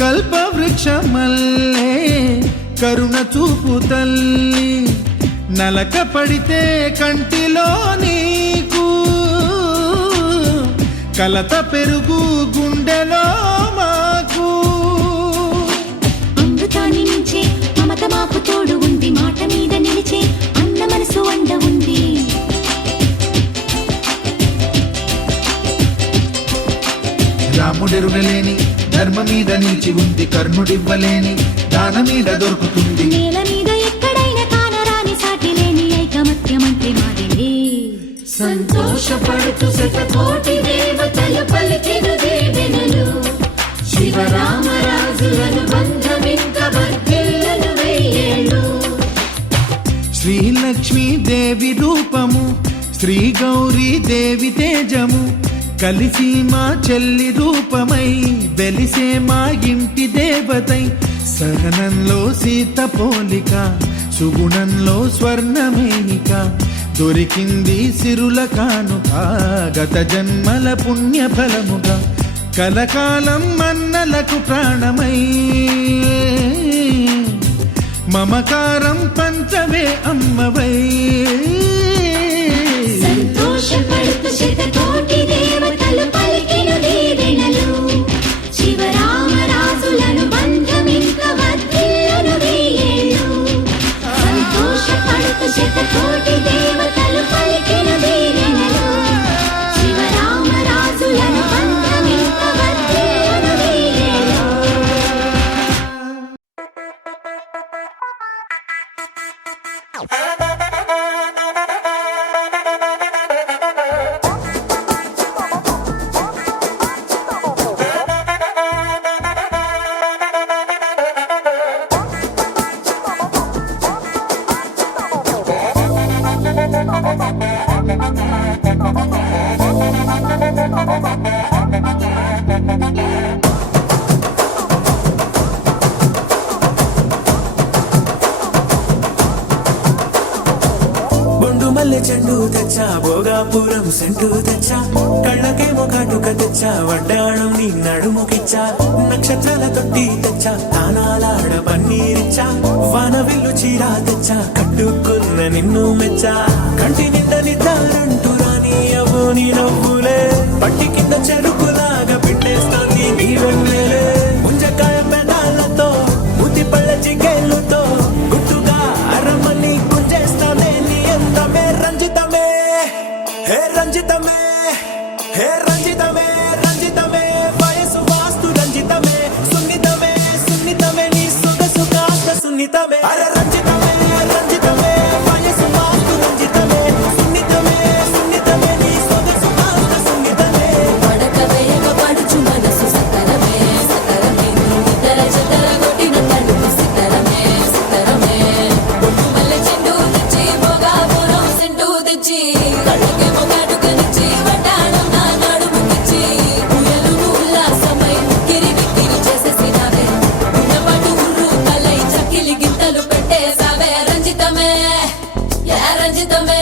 కల్పవృక్షమల్లే కరుణ చూపు తల్లి నలక పడితే కంటిలో నీకు కలత పెరుగు గుండెలో మాకు అమృతాన్ని మించే మమత మాకు తోడు ఉంది మాట మీద నిలిచే అన్న మనసు అండ ఉంది రాముడెరుగలేని ధర్మ మీద నిలిచి ఉంది కర్ణుడివ్వలేని దాన మీద దొరుకుతుంది. నేల మీద ఎక్కడైనా కానరాని సాటి లేని ఐకమత్యమంటే మాదిలే. సంతోషపడుతూ శతకోటి దేవతలు పలికిన దీవెనలు శివరామరాజులను బంధమింక వర్ధిల్లును వెయ్యేళ్ళు. శ్రీలక్ష్మీ దేవి రూపము శ్రీ గౌరీ దేవి తేజము కలిసి మా చెల్లి రూపమై వెలిసే మా ఇంటి దేవతై. సహనంలో సీత పోలిక సుగుణంలో స్వర్ణమేనిక దొరికింది సిరుల కానుక గత జన్మల పుణ్య ఫలముగా కలకాలం మన్నలకు ప్రాణమై మమకారం పంచవే అమ్మవై. సంతోషపడుతూ శతకోటి దేవతలు పలికిన దీవెనలు శివరామరాజులను బంధమింక వర్ధిల్లును వెయ్యేళ్ళు. సంతోషపడుతూ శతకోటి దేవతలు పలికిన దీవెనలు శివరామరాజులను బంధమింక వర్ధిల్లును వెయ్యేళ్ళు. బొండు మల్లె చెండు తెచ్చా భోగాపురం సెంటు తెచ్చా కళ్ళకేమో కాటుక తెచ్చా వడ్డాణం నీ నడుముకిచ్చా నక్షత్రాల తొట్టి తెచ్చా తానాలాడ పన్నీరిచ్చా వానవిల్లు చీరా తెచ్చా కట్టుకున్న నిన్ను మెచ్చా కంటి నిండా నిద్దారంటూ రాని అవు నీ నవ్వులే పట్టి కింద చెరుకులాగా పిండేస్తాంది నీ వెన్నెలే ముంజకాయ పెదాలతో ముతి పళ్ళ చికెళ్ళుతో గుట్టుగా అరమని గుంజేస్తానే నీ అందమే రంజితమే హే రంజితమే హే రంజితమే రంజితమే వయసు వాస్తు రంజితమే సున్నితమే సున్నితమే నీ సొగసు కాస్త సున్నితమే అరే రంజితమే రంజితమే వయసు వాస్తు రంజితమే సున్నితమే సున్నితమే నీ సొగసు కాస్త సున్నితమే. పడక వేయక పడుచు మనసు సతరమే సతరమే ఇతర చెతర కొట్టిన తలుపు సితరమే సితరమే. బొట్టు మల్లె చెండు తెచ్చి భోగాపురం సెంటు తెచ్చి కళ్ళకేమో కాటుకనిచ్చి వడ్డాణం నా నడుముకిచ్చి ఉయ్యలును ఉల్లాసమై కిరి విక్కిరి చేసేసినావే ఉన్నపాటు ఉర్రు తలై చక్కిలి గింతలు పెట్టేసావే రంజితమే యా రంజితమే.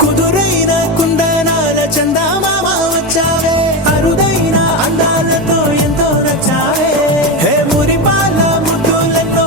కుదురైన కుందనాల చందమామ వచ్చావే అరుదైన అందాలతో ఎంతో నచ్చావే హే మురిపాల ముద్దులతో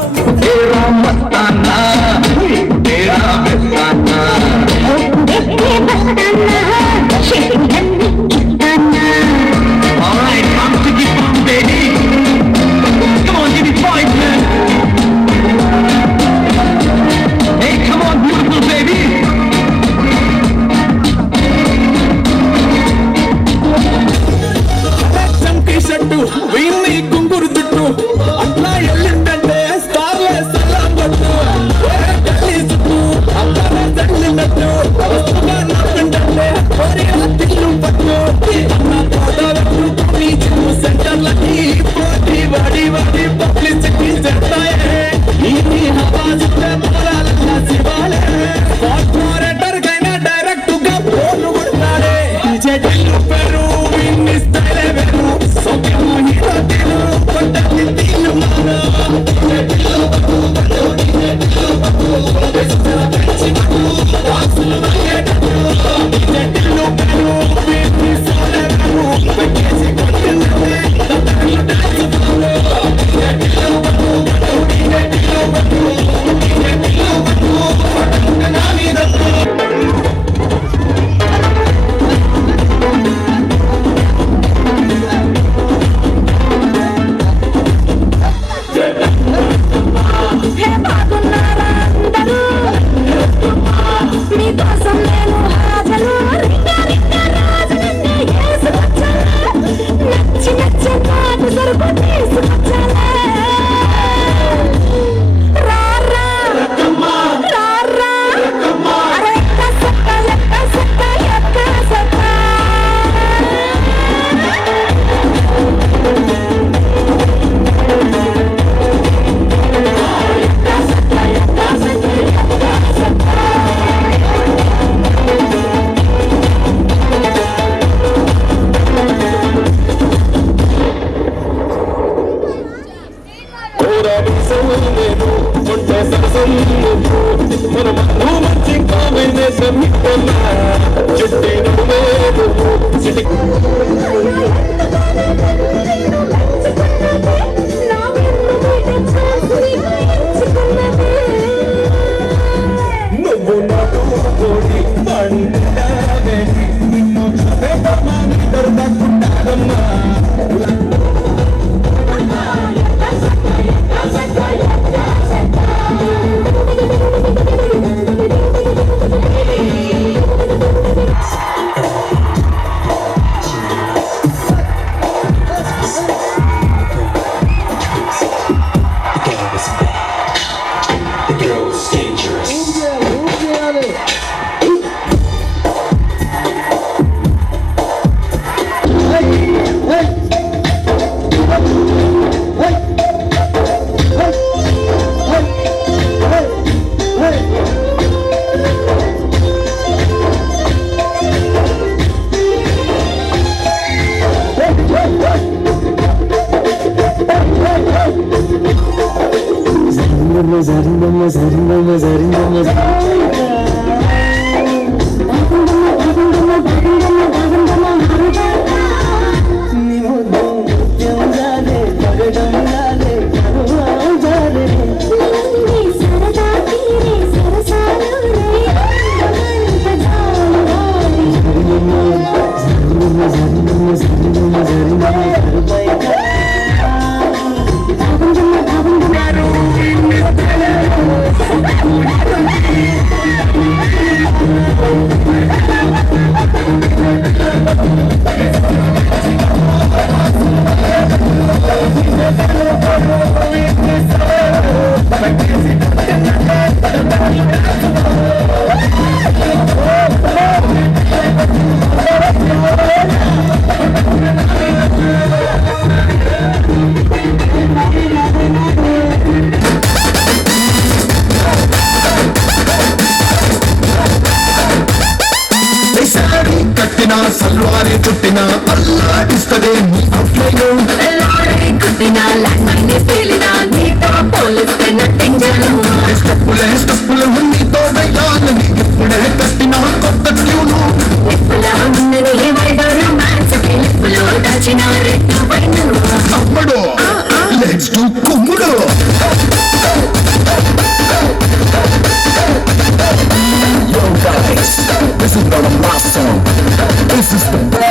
చెట్టు వీన్ని కుంగురు చుట్టూ అట్లా ఎల్లిందంటే స్టార్లే సలాం కొట్టు చుట్టూ అట్లా తల్లినట్టు వస్తున్నా నాకంటే తిల్లు పట్టు సెంటర్లకి పోటీ వాడి వాడి పబ్లిసిటీ చేస్తాయే ఈ హవా చూస్తే మొదలన్నా శివాలే కార్పొరేటర్ కైనా డైరెక్ట్ గా ఫోన్లు కొడతాడే చెట్లు పెరు విన్ని స్టైలే వేరు సోకేమో హీరో తీరు కొట్టని తీరు మాన చెట్లు పెరు విన్ని స్టైలే వేరు కొట్టేసి కొట్టిందే మనమందరూ మంచి కాంబినేషన్ చుట్టి సిటీ నువ్వు నాకు కోడి పండుగ నిన్ను దొరకకుంటారమ్మా కట్టిన సల్వారి చుట్టిన అల్లాడిస్తదే నీ అవుట్లైన్ స్టెప్పులే నీతో దయ్యాలు ఇప్పుడే కట్టిన కొత్త ట్యూను అప్పుడు లెట్స్ డు కుమ్ముడు Yo guys, this is not a last song. This is the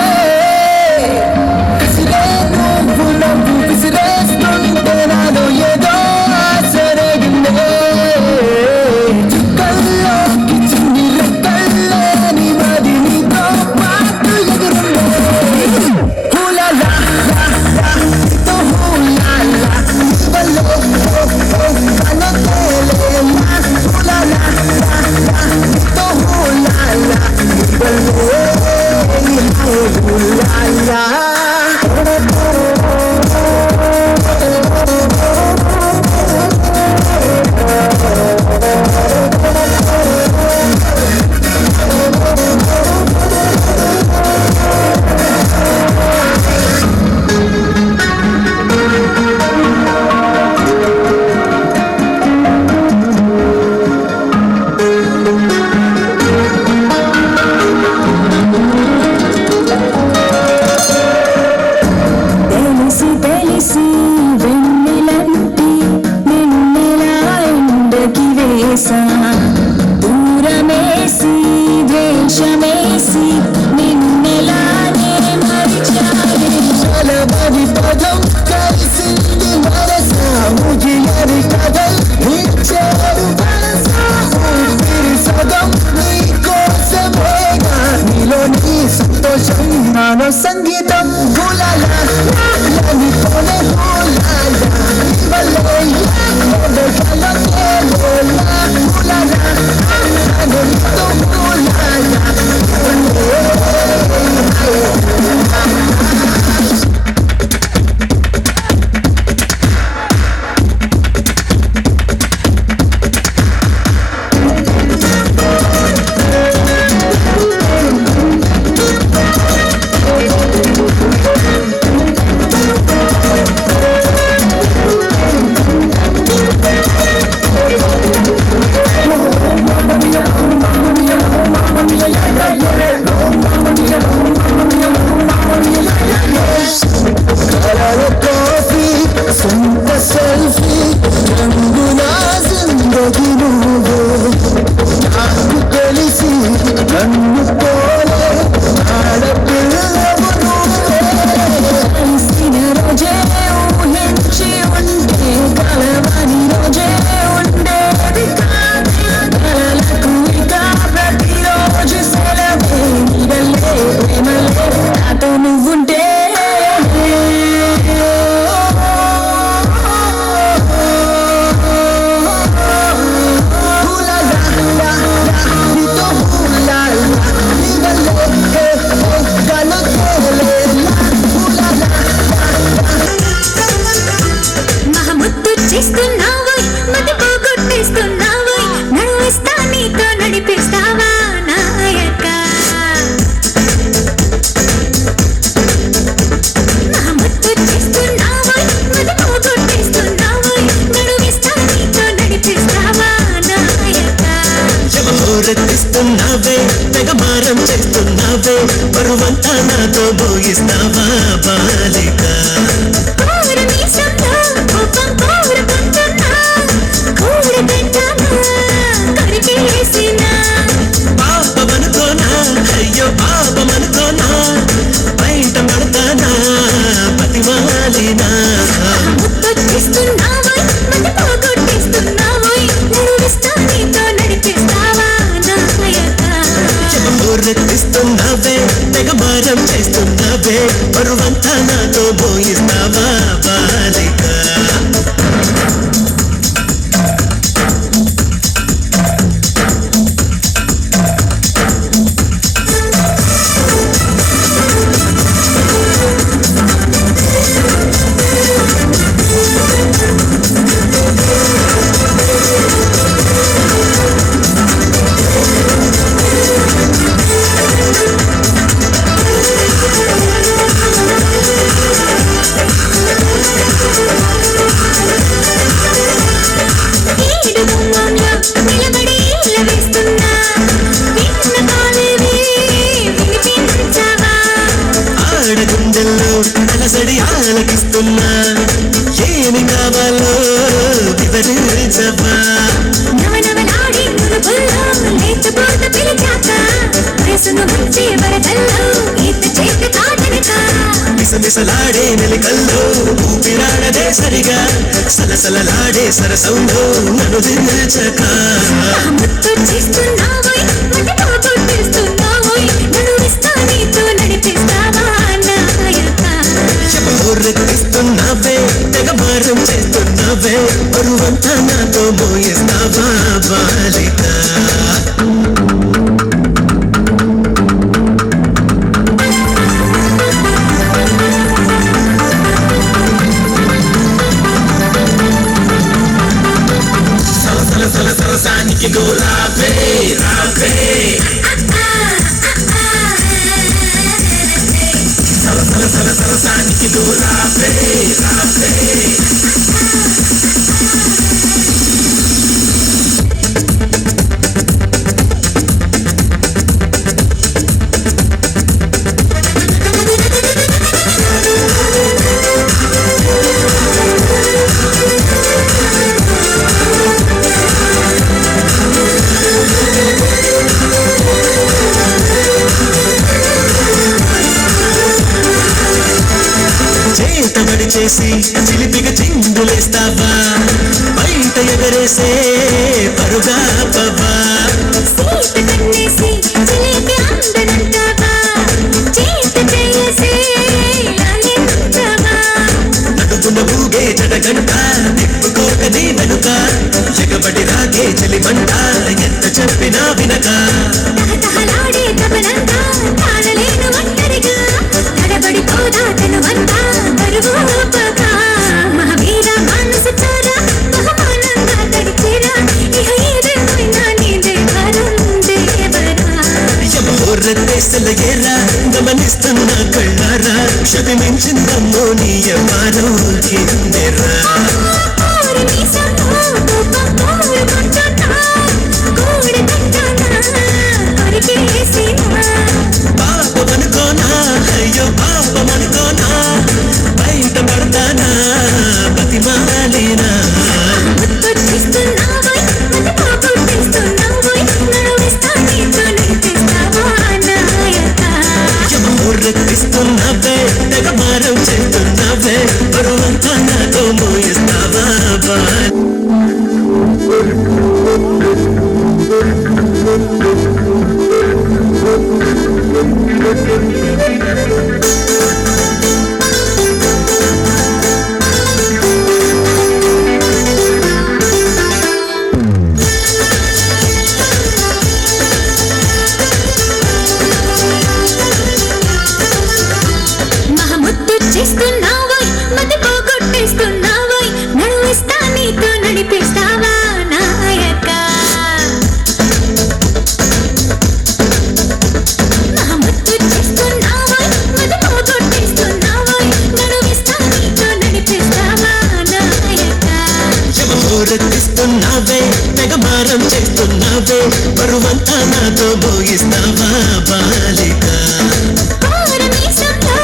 సంగీతం మోగిస్తావా బాలిక కూరమీసంలో కోపం కోరుకుంటున్నా కూడి పెట్టానా కరికేసినా పాపమనుకోనా అయ్యో పాపమనుకోనా బయట పడతానా పతిమాలినా ముత్తొచ్చిస్తున్నావోయ్ మతి పోగొట్టిస్తున్నావోయ్ నడువిస్తా నీతో నడిపిస్తావా నాయక ఊరెత్తిస్తున్నావే తెగ మారం చేస్తున్నావే పరువంతా నాతో మోగిస్తావా బాలిక ఈడు గుమ్మంలో నిలబడి ఈల వేస్తున్నా విన్న కాలేవి వినిపించావా ఆడగుండెల్లో అలసడి ఆలకిస్తున్నా ఏమి కావాలో వివరించవా నవనవలాడి నునుపుల్లో లేతపోత పిలిచాక వయసును ముంచే వరదల్లో ఈత చేత కాటనక మిసమిసలాడే మెలికల్లో ఊపిరాడదే సరిగా సలసలలాడే సరసంలో నన్ను దించక ముత్తొచ్చిస్తున్నావోయ్ మతి పోగొట్టిస్తున్నావోయ్ నడువిస్తా నీతో నడిపిస్తావా నాయక ఊరెత్తిస్తున్నావే తెగ మారం చేస్తున్నావే పరువంతా నాతో మోగిస్తావా బాలిక సరసానికి గులాబే రాబే సరసానికి గులాబే రాబే చేతబడి చేసి చిలిపిగా చిందులేస్తావా బయట ఎగరేసే పరుగా పవా సీత కన్నేసి చిలిపి అందనంటావా చేత చేసి లాలించావా నడుగున ఊగే జడగంట తిప్పుకోక నీ వెనుక ఎగబడి రాగే చలిమంట ఎంత చెప్పినా వినక తహతహలాడే తపనంతా తాళలేను ఒంటరిగా తడబడిపోదా తనువంతా బరువోపక మహావీర మానస చారా బహుమానంగా తడిచేరా ఇహ ఏదేమైనా నీదే వరం దేవరా ఊరెత్తేసల ఏరా గమనిస్తున్న కళ్ళారా క్షమించిందమ్మో నీ ఎవ్వరో కిందెరా కూరమీసంలో కోపం కోరుకుంటున్నా కూడి పెట్టానా కరికేసినా పాపమనుకోనా అయ్యో పాపమనుకోనా బయట పడతానా బతిమాలినా ముత్తొచ్చిస్తున్నావోయ్ మతి పోగొట్టిస్తున్నావోయ్ నడువిస్తా నీతో నడిపిస్తావా నాయక ఊరెత్తిస్తున్నావే తెగ మారం చేస్తున్నావే బరువంతా నాతో మోయిస్తావా బాలిక మహముత్తొచ్చిస్తున్నావోయ్ మతి పోగొట్టిస్తున్నావోయ్ నడువిస్తా నీతో నడిపిస్తావా నాయక మహముత్తొచ్చిస్తున్నావోయ్ మతి పోగొట్టిస్తున్నావోయ్ నడువిస్తా నీతో నడిపిస్తావా నాయక ఊరెత్తిస్తున్నావే తెగ మారం చేస్తున్నావే బరువంతా నాతో భోగిస్తావా బాలిక కూరమీసంలో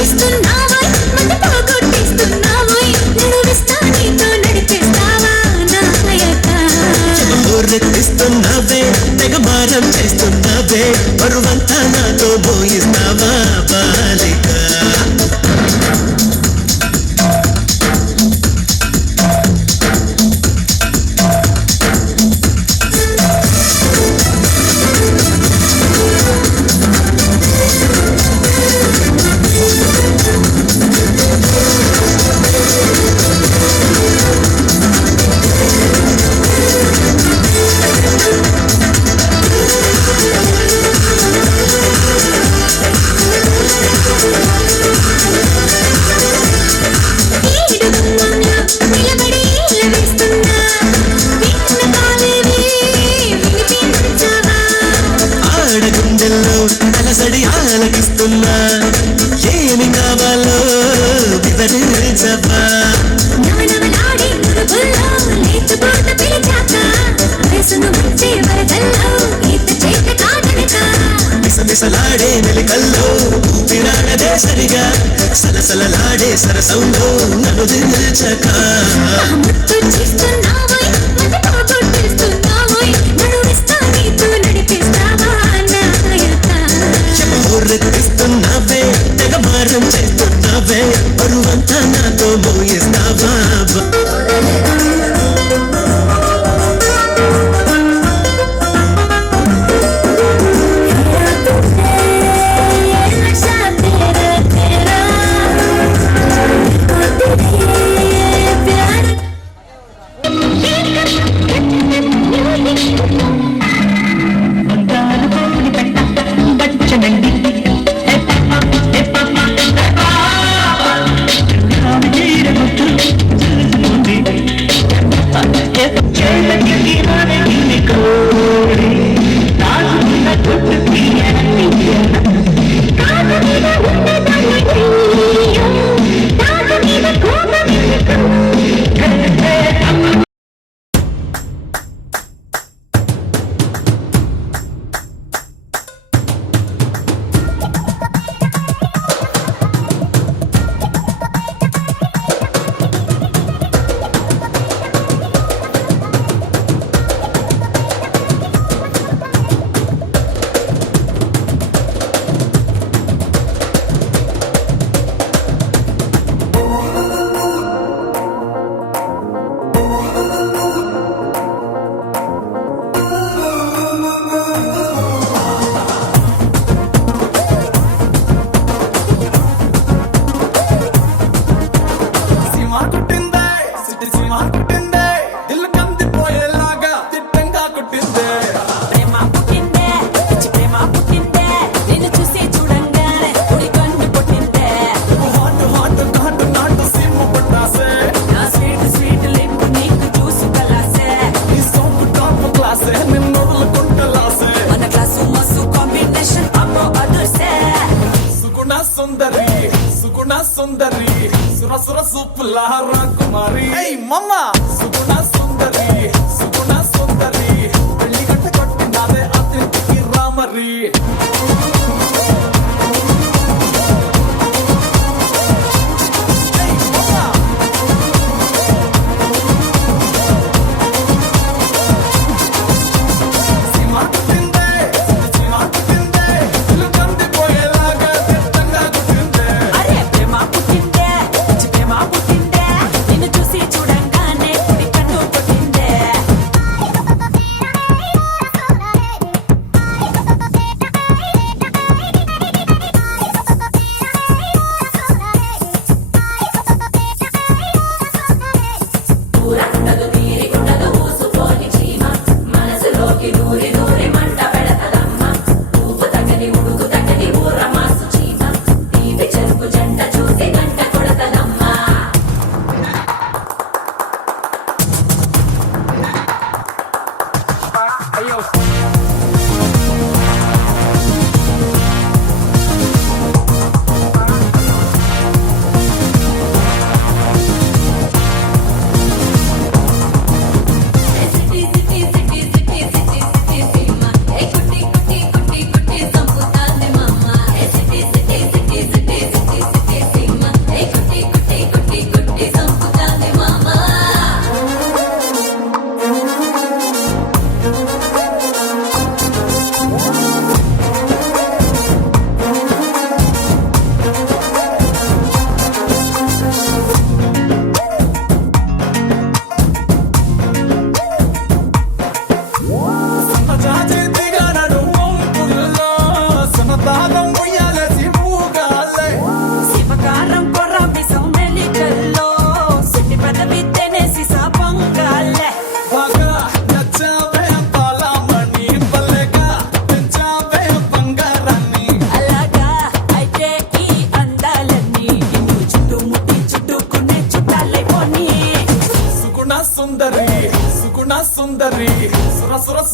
చేస్తున్నావోయ్ మతి పోగొట్టిస్తున్నావోయ్ నడువిస్తా నీతో నడిపిస్తావా నా అయక హోరెత్తిస్తున్నావే తెగ మారం చేస్తున్నావే బరువంతా నాతో మోయిస్తావా బాలిక నిలబడి లభిస్తున్నా విన్న కాలేవి వినిపించవా ఆడగుండెల్లో అలసడి ఆలకిస్తున్నా ఏమి కావాలో వివరించవా నవనవలాడే మురుగుల్లో లేచుకోట పిలిచాక వయసును వచ్చే వరదల్లో ఈత చేత కాదనక మిసమిసలాడే మెలికల్లో ఊపిరాడదే సరిగా సలసలలాడే సరసంలో నన్ను దించక ముత్తు చేస్తున్నావోయ్ మతి పోగొట్టిస్తున్నావోయ్ నడువిస్తా నీతో నడిపిస్తావా నా అయక హోరెత్తిస్తున్నావే తెగ మారం చేస్తున్నావే బరువంతా నాతో మోయిస్తావా సుందరి సుర సూపులా రాకుమారి మమ్మ సుగుణ సుందరి పెళ్లి గట్ట కొట్టినాదే అతిథికి రామరి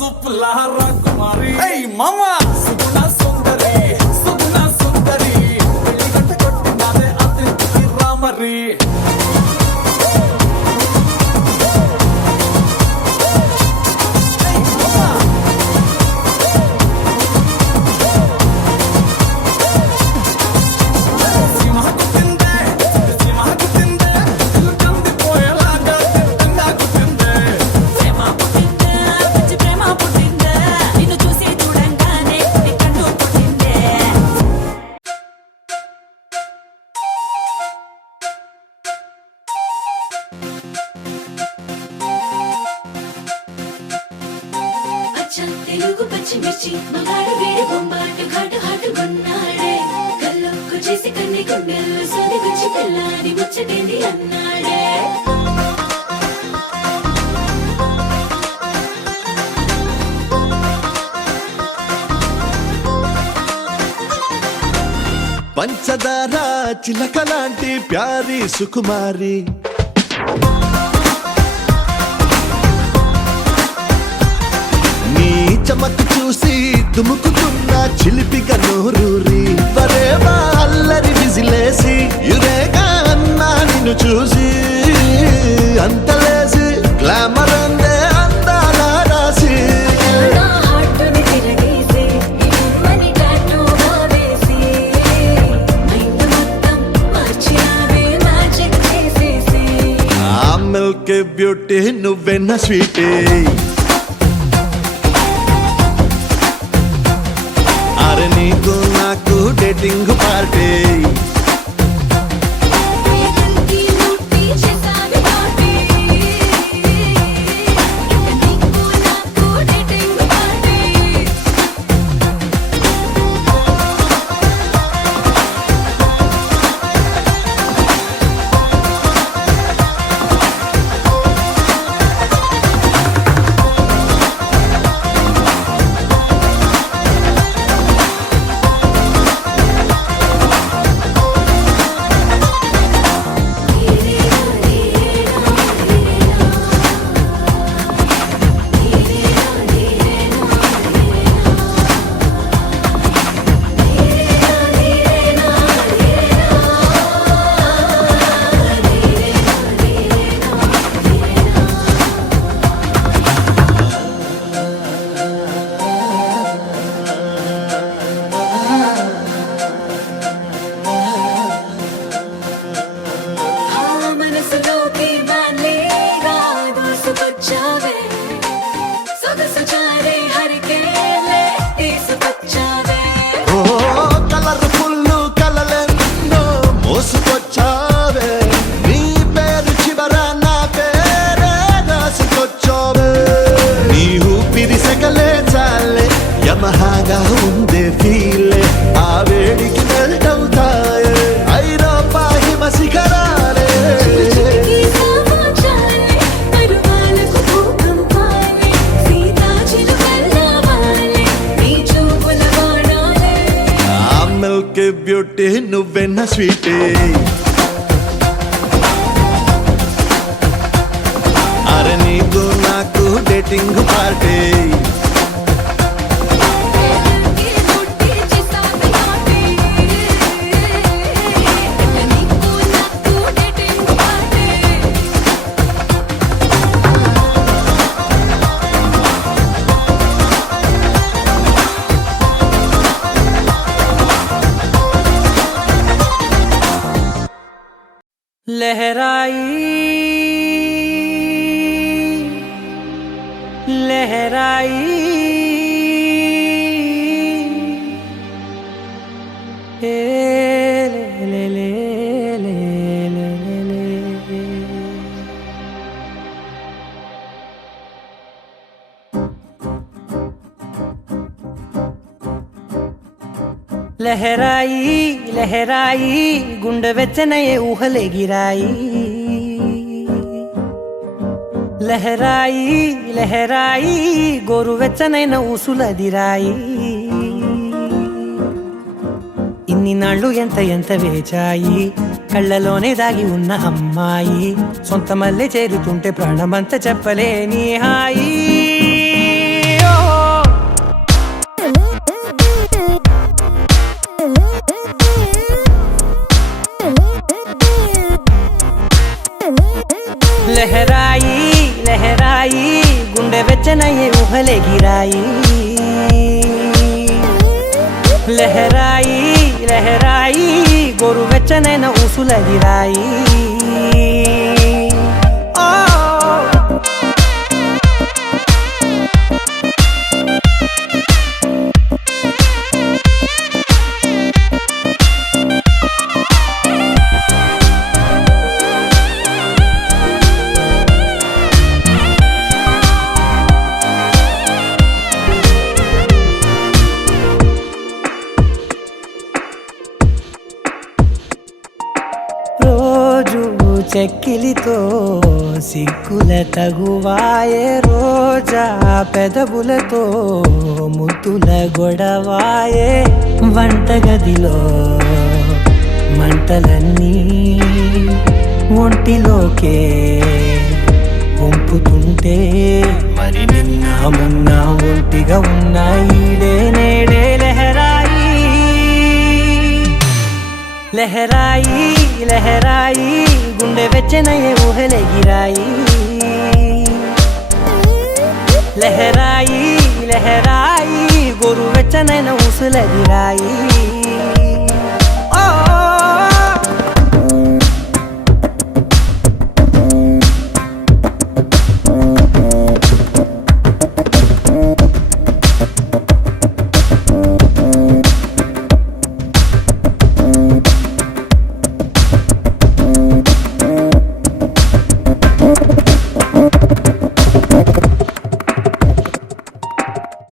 సూపులా రాకుమారి మామ సుగుణ సుందరి సుగుణ సుందరి పెళ్లి గంట కొట్టినాదే అతిథి రామరి తెలుగు పచ్చిమిర్చి మగాడు వీడి బొంబాటు ఘాటు హాటు కొన్నాడే కళ్ళొక్కు చేసి కన్ని గుండెల్లో సోదిగుచ్చి పిల్లాడి ముచ్చటేంది అన్నాడే పంచదార చిలక లాంటి ప్యారి సుకుమారి నీ చమకు చూసి దుముకుతున్న చిలిపిగా నోరూరి వరేవా అల్లరి విజిలేసి యురేగా అన్నా నిన్ను చూసి అంతలేసి గ్లామర్ అందే అందాల రాసి నా హార్టుని తిరగేసి ఇవ్వని టాటూగా వేసి మైండ్ మొత్తం మార్చావే మ్యాజిక్ చేసేసి ఆ మిల్క్ బ్యూటీ నువ్వెన్న స్వీటీ అరే నీకు నాకు డేటింగ్ పార్టీ వేదంకి ముట్టి చేసావి పార్టీ ఇక నీకు నాకు డేటింగ్ పార్టీ మనసులోకి బాలేగా దూసుకొచ్చావే సొగసు చారే హరికేలే తీసుకొచ్చావే ఓ కలర్ ఫుల్లు కలలెన్నో మోసుకొచ్చావే నీ పేరు చివర నా పేరే రాసుకొచ్చావే నీ ఊపిరి సకలే చాలే యమహాగా ఉందే ఫీలే ఆ వేడికి మెల్ట్ అవుతాయే ఐరోపా హిమ శిఖరాలే చిటికి సమాచాలే పరువాలకు భూకంపాలే సీతాచిలుకల్లావాలే నీ చూపుల వాడాలే ఆ మిల్క్ బ్యూటీ నువ్వెన్న స్వీటీ అరే నీకు నాకు డేటింగ్ పార్టీ వేదంకి ముట్టి చేసావి పార్టీ ఇక నీకు నాకు డేటింగ్ పార్టీ लहराई लहराई ए ले ले ले ले ले ले లహరాయి లహరాయి గుండె వెచ్చనయే ఊహలే గిరాయి లహరాయి లహరాయి గోరు వెచ్చనైన ఊసులదిరాయి ఇన్ని నాళ్ళు ఎంత ఎంత వేచాయి కళ్ళలోనే దాగి ఉన్న అమ్మాయి సొంత మల్లె చేరుతుంటే ప్రాణమంతా చెప్పలేని హాయి ఓ లహరాయి లహరాయి గుండె వెచ్చనయ్యే ఊహలే గిరాయి లహరాయి లహరాయి గోరు వెచ్చనైన ఊసుల గిరాయి రోజు చెక్కిలితో సిగ్గుల తగువాయే రోజా పెదవులతో ముద్దుల గొడవాయే వంటగదిలో మంటలన్నీ ఒంటిలోకే వంపుతుంటే మరి నిన్న మొన్న ఒంటిగా ఉన్నాయి నేడే లహరాయి లహరాయి లహరాయి గుండె వెచ్చనయ్యే ఊహలే గిరాయి లహరాయి లహరాయి గోరు వెచ్చనైన ఊసుల గిరాయి